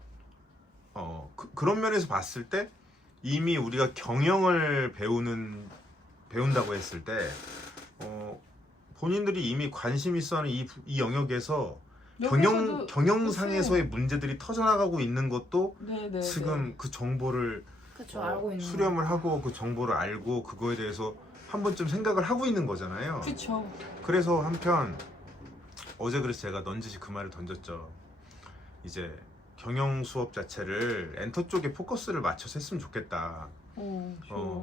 그런 면에서 봤을 때 이미 우리가 경영을 배운다고 했을 때 본인들이 이미 관심 있어하는 이 영역에서 경영상에서의 문제들이 터져나가고 있는 것도 네네, 지금 그 정보를 그쵸, 알고 있는 수렴을 하고 그 정보를 알고 그거에 대해서 한 번쯤 생각을 하고 있는 거잖아요. 그렇죠. 그래서 한편 어제 그래서 제가 넌지시 그 말을 던졌죠. 이제 경영 수업 자체를 엔터 쪽에 포커스를 맞춰서 했으면 좋겠다.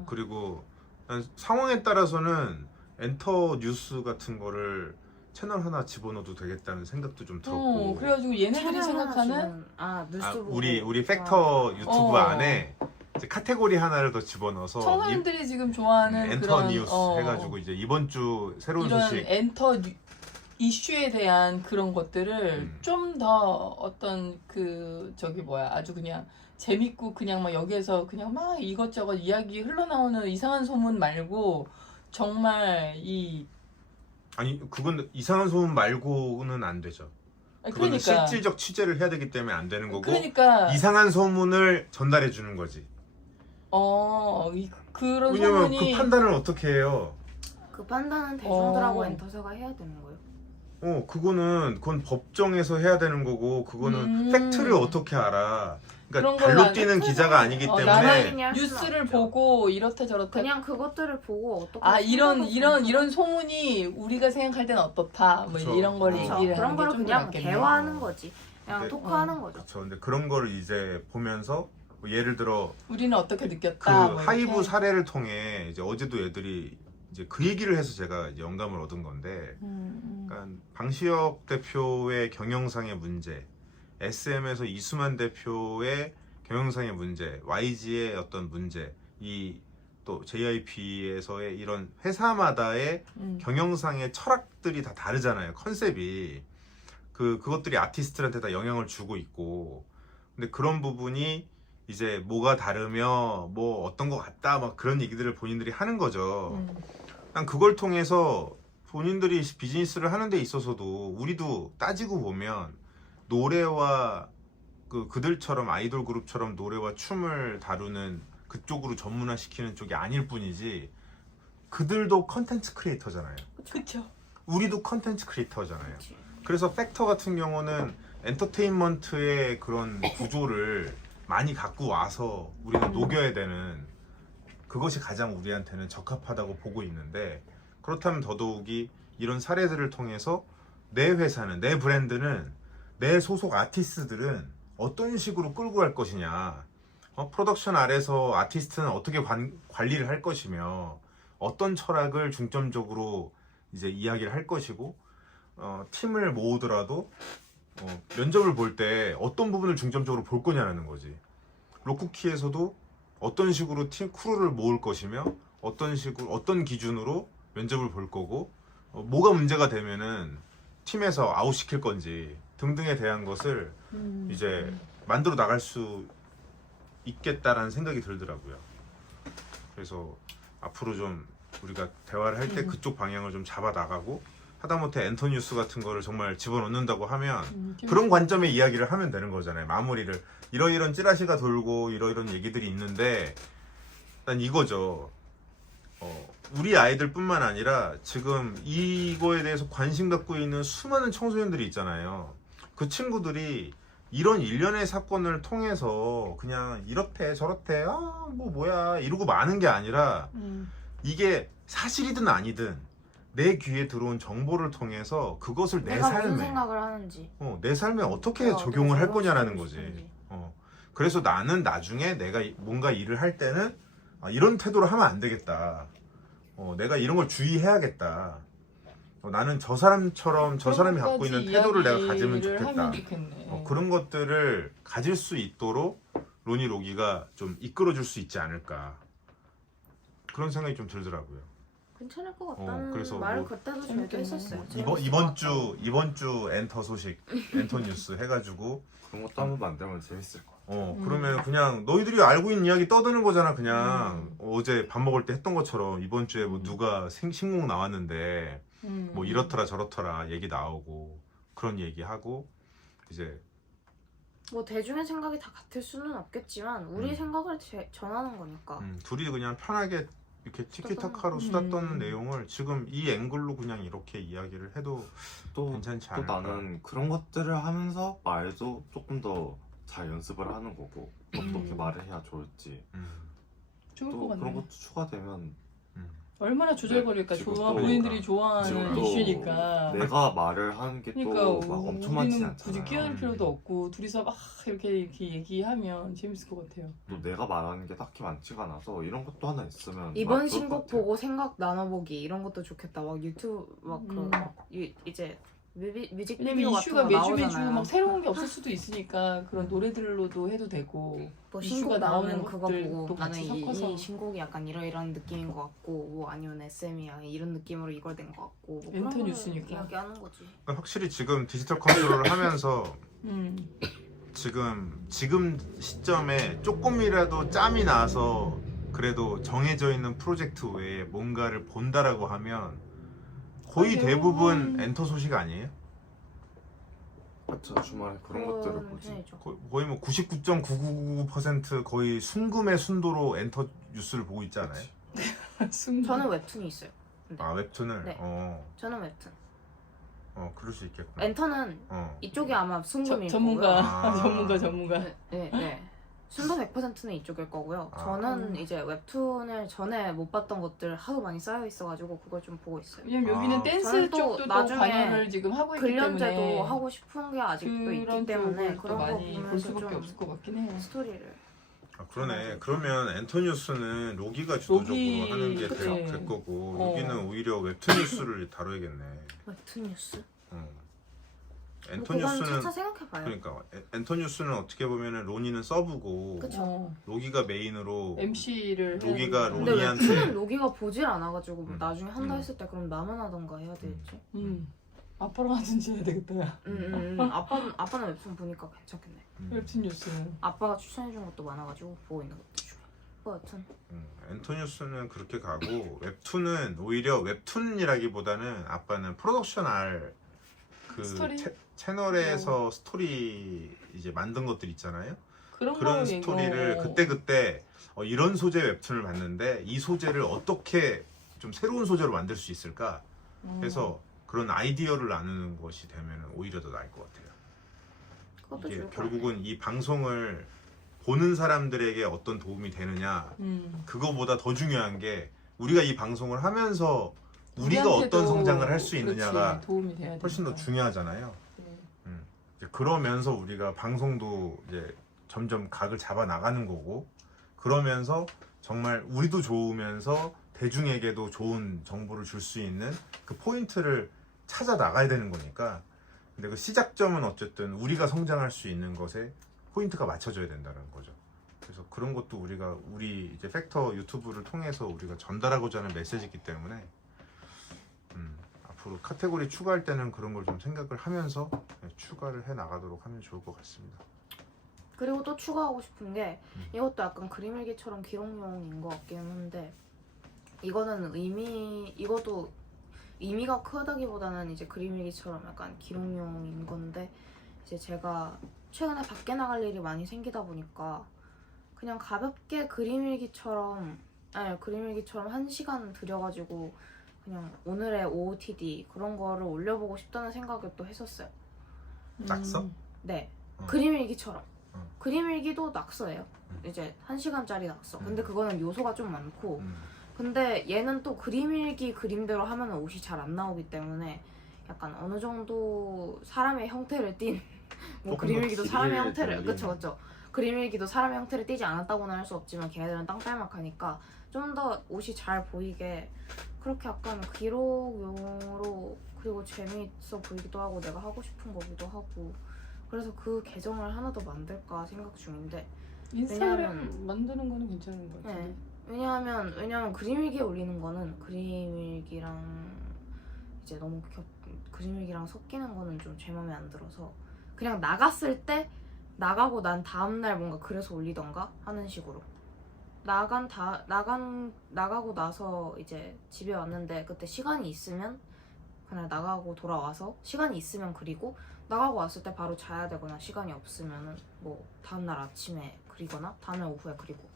그리고 난 상황에 따라서는 엔터 뉴스 같은 거를 채널 하나 집어넣어도 되겠다는 생각도 좀 들었고. 그래가지고 얘네들이 생각하는 뉴스 보고 우리 팩터 유튜브 안에 이제 카테고리 하나를 더 집어넣어서 청소년들이 지금 좋아하는 엔터 그런 뉴스 해가지고 이제 이번 주 새로운 이런 소식 이슈에 대한 그런 것들을 좀 더 어떤 아주 그냥 재밌고 그냥 막 여기에서 그냥 막 이것저것 이야기 흘러나오는 이상한 소문 말고 정말 아니 그건 이상한 소문 말고는 안 되죠. 그거는 그러니까 실질적 취재를 해야 되기 때문에 안 되는 거고 그러니까 이상한 소문을 전달해 주는 거지. 그런 왜냐면 소문이 그 판단을 어떻게 해요? 그 판단은 대중들하고 엔터사가 해야 되는 거예요. 그건 법정에서 해야 되는 거고 그거는 팩트를 어떻게 알아? 그러니까 그런 걸 발로 뛰는 기자가 아니기 때문에 나는 뉴스를 보고 이렇다 저렇다 그냥 그것들을 보고 어떻게 이런 소문이 우리가 생각할 때는 어떻다 뭐 그쵸. 이런 걸 그쵸. 얘기를 그런 하는 거를 게좀 그냥 대화하는 거지. 그냥 네. 토크하는 거죠. 그렇죠. 근데 그런 거를 이제 보면서 뭐 예를 들어 우리는 어떻게 그 느꼈다 뭐 하이브 이렇게. 사례를 통해 이제 어제도 애들이 이제 그 얘기를 해서 제가 이제 영감을 얻은 건데, 그러니까 방시혁 대표의 경영상의 문제, SM에서 이수만 대표의 경영상의 문제, YG의 어떤 문제, 이 또 JYP에서의 이런 회사마다의 경영상의 철학들이 다 다르잖아요. 컨셉이 그것들이 아티스트한테 다 영향을 주고 있고, 근데 그런 부분이 이제 뭐가 다르며 뭐 어떤 것 같다 막 그런 얘기들을 본인들이 하는 거죠. 난 그걸 통해서 본인들이 비즈니스를 하는 데 있어서도 우리도 따지고 보면 노래와 그들처럼 아이돌 그룹처럼 노래와 춤을 다루는 그쪽으로 전문화시키는 쪽이 아닐 뿐이지 그들도 컨텐츠 크리에이터잖아요. 그쵸. 우리도 컨텐츠 크리에이터잖아요. 그치. 그래서 팩터 같은 경우는 엔터테인먼트의 그런 구조를 많이 갖고 와서 우리는 녹여야 되는 그것이 가장 우리한테는 적합하다고 보고 있는데, 그렇다면 더더욱이 이런 사례들을 통해서 내 회사는, 내 브랜드는, 내 소속 아티스트들은 어떤 식으로 끌고 갈 것이냐, 프로덕션 아래서 아티스트는 어떻게 관리를 할 것이며 어떤 철학을 중점적으로 이제 이야기를 할 것이고, 팀을 모으더라도 면접을 볼 때 어떤 부분을 중점적으로 볼 거냐는 거지. 로쿠키에서도 어떤 식으로 팀 크루를 모을 것이며 어떤 기준으로 면접을 볼 거고, 뭐가 문제가 되면은 팀에서 아웃시킬 건지 등등에 대한 것을 이제 만들어 나갈 수 있겠다라는 생각이 들더라고요. 그래서 앞으로 좀 우리가 대화를 할 때 그쪽 방향을 좀 잡아 나가고, 하다못해 엔터뉴스 같은 거를 정말 집어넣는다고 하면 그런 관점의 이야기를 하면 되는 거잖아요. 마무리를 이러이런 찌라시가 돌고 이러이런 얘기들이 있는데 난 이거죠. 우리 아이들뿐만 아니라 지금 이거에 대해서 관심 갖고 있는 수많은 청소년들이 있잖아요. 그 친구들이 이런 일련의 사건을 통해서 그냥 이렇대 저렇대 뭐 뭐야 이러고 마는 게 아니라 이게 사실이든 아니든 내 귀에 들어온 정보를 통해서 그것을 내 내가 무슨 삶에 생각을 하는지 내 삶에 어떻게 내가 적용을 할 어떻게 거냐라는 적용시키고 거지. 싶은지. 그래서 나는 나중에 내가 뭔가 일을 할 때는 이런 태도로 하면 안 되겠다. 내가 이런 걸 주의해야겠다. 나는 저 사람처럼 저 사람이 갖고 있는 태도를 내가 가지면 좋겠다. 그런 것들을 가질 수 있도록 로니 로기가 좀 이끌어줄 수 있지 않을까. 그런 생각이 좀 들더라고요. 괜찮을 것 같다는 그래서 말을 뭐 그때도 저희도 했었어요. 이번 주 엔터 소식, 엔터 뉴스 해가지고 그런 것도 한번 만들면 재밌을 것 같아. 그러면 그냥 너희들이 알고 있는 이야기 떠드는 거잖아. 그냥 어제 밥 먹을 때 했던 것처럼 이번 주에 뭐 누가 신곡 나왔는데 뭐 이렇더라 저렇더라 얘기 나오고 그런 얘기하고 이제 뭐 대중의 생각이 다 같을 수는 없겠지만 우리 생각을 전하는 거니까. 둘이 그냥 편하게 이렇게 티키타카로 수다 떠는 내용을 지금 이 앵글로 그냥 이렇게 이야기를 해도 괜찮지 또 않을까. 나는 그런 것들을 하면서 말도 조금 더 잘 연습을 하는 거고 어떻게 말을 해야 좋을지 좋을 또 것 같네. 그런 것도 추가되면 얼마나 조절거릴까. 지금 좋아 또 본인들이 좋아하는 지금 또 이슈니까. 내가 말을 하는 게 그러니까 또 막 엄청 많지 우리는 않잖아. 굳이 끼어들 필요도 없고 둘이서 막 이렇게 얘기하면 재밌을 것 같아요. 또 내가 말하는 게 딱히 많지가 않아서 이런 것도 하나 있으면 이번 좋을 신곡 것 같아요. 보고 생각 나눠보기 이런 것도 좋겠다. 막 유튜브 막 이제 뮤직비디오 왜냐면 같은 이슈가 거 매주 매주 나오잖아요. 막 새로운 게 없을 수도 있으니까 그런 노래들로도 해도 되고 뭐 이슈가 신곡 나오는 나오는 그거 것들도 보고 나는 같이 섞어서. 이 신곡이 약간 이런 느낌인 것 같고 뭐 아니면 SM이야 이런 느낌으로 이걸 된 것 같고 뭐 엔터 그런 거를 뉴스니까. 이야기하는 거지. 그러니까 확실히 지금 디지털 컨트롤을 하면서 음. 지금 시점에 조금이라도 짬이 나서 그래도 정해져 있는 프로젝트 외에 뭔가를 본다라고 하면 거의 대부분 엔터 소식 아니에요? 그렇죠. 주말에 그런 것들을 보지. 편이죠. 거의 뭐 99.999% 거의 순금의 순도로 엔터 뉴스를 보고 있지 않아요? 저는 웹툰이 있어요. 웹툰을? 네. 저는 웹툰. 그럴 수 있겠구나. 엔터는 이쪽이 아마 순금일 전문가 거고요. 전문가. 네. 순도 100%는 이쪽일 거고요. 저는 이제 웹툰을 전에 못 봤던 것들 하도 많이 쌓여 있어가지고 그걸 좀 보고 있어요. 왜냐면 여기는 댄스 저는 또 쪽도 또 나중에 관여를 지금 하고 있기 근련제도 때문에 하고 싶은 게 아직도 있기 그런 때문에 쪽을 또 그런 거 많이 볼 보면서 수밖에 좀 없을 것 같긴 해요. 스토리를 그러네. 그러면 엔터 뉴스는 로기가 주도적으로 로기, 하는 게 그치. 될 거고 어. 여기는 오히려 웹툰 뉴스를 다뤄야겠네. 웹툰 뉴스? 엔터 뭐 그건 뉴스는 차차 생각해봐요. 그러니까 엔터 뉴스는 어떻게 보면은 로니는 서브고 그쵸. 로기가 메인으로 MC를 로기가 근데 로니한테 웹툰은 로기가 보질 않아가지고 나중에 한다 음. 했을 때 그럼 나만 하던가 해야 되겠지. 아빠랑 하든지 해야 되겠다. 야. 아빠는 웹툰 보니까 괜찮겠네. 웹툰 뉴스는. 아빠가 추천해준 것도 많아가지고 보고 있는 것도 중에. 웹툰. 엔터 뉴스는 그렇게 가고 웹툰은 오히려 웹툰이라기보다는 아빠는 프로덕션 알 그 스토리? 채널에서 스토리 이제 만든 것들 있잖아요. 그런 그런 거 스토리를 이거 그때 이런 소재 웹툰을 봤는데 이 소재를 어떻게 좀 새로운 소재로 만들 수 있을까 해서 그런 아이디어를 나누는 것이 되면 오히려 더 나을 것 같아요. 그것도 이게 좋을 것 결국은 이 방송을 보는 사람들에게 어떤 도움이 되느냐 그거보다 더 중요한 게 우리가 이 방송을 하면서 우리가 어떤 성장을 할 수 있느냐가 도움이 돼야 훨씬 더 되니까. 중요하잖아요. 이제 그러면서 우리가 방송도 이제 점점 각을 잡아 나가는 거고 그러면서 정말 우리도 좋으면서 대중에게도 좋은 정보를 줄 수 있는 그 포인트를 찾아 나가야 되는 거니까. 근데 그 시작점은 어쨌든 우리가 성장할 수 있는 것에 포인트가 맞춰져야 된다는 거죠. 그래서 그런 것도 우리 이제 팩터 유튜브를 통해서 우리가 전달하고자 하는 메시지이기 때문에 앞으로 카테고리 추가할 때는 그런 걸 좀 생각을 하면서 추가를 해 나가도록 하면 좋을 것 같습니다. 그리고 또 추가하고 싶은 게 이것도 약간 그림일기처럼 기록용인 것 같긴 한데 이거는 이것도 의미가 크다기보다는 이제 그림일기처럼 약간 기록용인 건데 이제 제가 최근에 밖에 나갈 일이 많이 생기다 보니까 그냥 가볍게 그림일기처럼 아니 그림일기처럼 1시간 들여가지고 그냥 오늘의 OOTD 그런 거를 올려보고 싶다는 생각을 또 했었어요. 낙서? 네. 어. 그림일기처럼. 어. 그림일기도 낙서예요. 이제 1시간짜리 낙서. 근데 음. 그거는 요소가 좀 많고 음. 근데 얘는 또 그림일기 그림대로 하면 옷이 잘 안 나오기 때문에 약간 어느 정도 사람의 형태를 띈 뭐 조금 더 그림일기도 사람의 길이를 형태를 늘린. 그쵸 그림일기도 사람의 형태를 띠지 않았다고는 할 수 없지만 걔네들은 땅딸막하니까 좀 더 옷이 잘 보이게 그렇게 약간 기록용으로 그리고 재미있어 보이기도 하고 내가 하고 싶은 거기도 하고 그래서 그 계정을 하나 더 만들까 생각 중인데 인스타그램 왜냐하면- 만드는 거는 괜찮은 것 같아요. 네. 왜냐하면 그림일기에 올리는 거는 그림일기랑 이제 너무 그림일기랑 섞이는 거는 좀 제 맘에 안 들어서 그냥 나갔을 때 나가고 난 다음날 뭔가 그래서 올리던가 하는 식으로 나가고 나서 이제 집에 왔는데 그때 시간이 있으면 그냥 나가고 돌아와서 시간이 있으면 그리고 나가고 왔을 때 바로 자야 되거나 시간이 없으면은 뭐 다음날 아침에 그리거나 다음날 오후에 그리고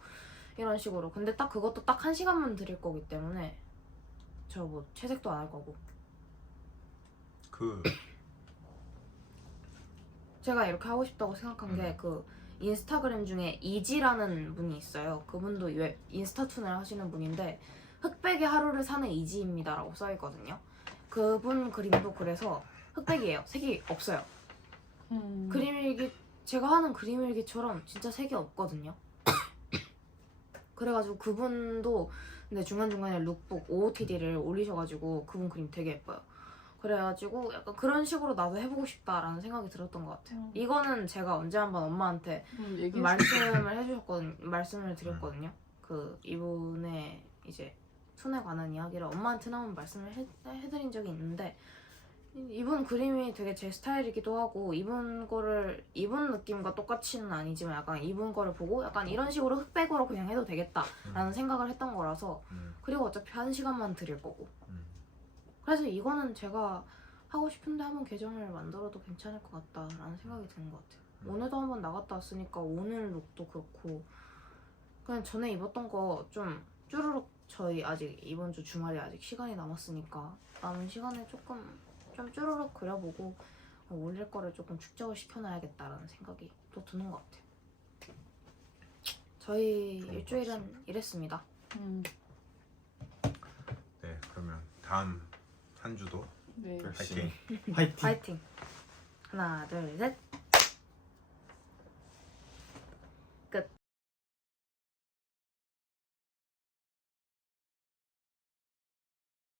이런 식으로 근데 딱 그것도 딱 1시간만 드릴 거기 때문에 저 뭐 채색도 안 할 거고 그 제가 이렇게 하고 싶다고 생각한 게 그 인스타그램 중에 이지라는 분이 있어요. 그분도 인스타툰을 하시는 분인데 흑백의 하루를 사는 이지입니다 라고 써있거든요. 그분 그림도 그래서 흑백이에요. 색이 없어요. 그림일기 제가 하는 그림일기처럼 진짜 색이 없거든요. 그래가지고 그분도 근데 중간중간에 룩북 OOTD를 올리셔가지고 그분 그림 되게 예뻐요. 그래가지고 약간 그런 식으로 나도 해보고 싶다라는 생각이 들었던 것 같아요. 이거는 제가 언제 한번 엄마한테 말씀을 드렸거든요. 그 이분의 이제 툰에 관한 이야기를 엄마한테 한번 말씀을 해드린 적이 있는데 이분 그림이 되게 제 스타일이기도 하고 이분 느낌과 똑같이는 아니지만 약간 이분 거를 보고 약간 이런 식으로 흑백으로 그냥 해도 되겠다라는 생각을 했던 거라서 그리고 어차피 1시간만 드릴 거고 그래서 이거는 제가 하고 싶은데 한번 계정을 만들어도 괜찮을 것 같다라는 생각이 드는 것 같아요. 오늘도 한번 나갔다 왔으니까 오늘 룩도 그렇고 그냥 전에 입었던 거 좀 쭈루룩 저희 아직 이번 주 주말에 아직 시간이 남았으니까 남은 시간에 좀 쭈루룩 그려보고 올릴 거를 조금 축적을 시켜놔야겠다라는 생각이 또 드는 것 같아요. 저희 일주일은 이랬습니다. 네, 그러면 다음 한 주도 네. 파이팅. 화이팅. 파이팅! 하나 둘 셋!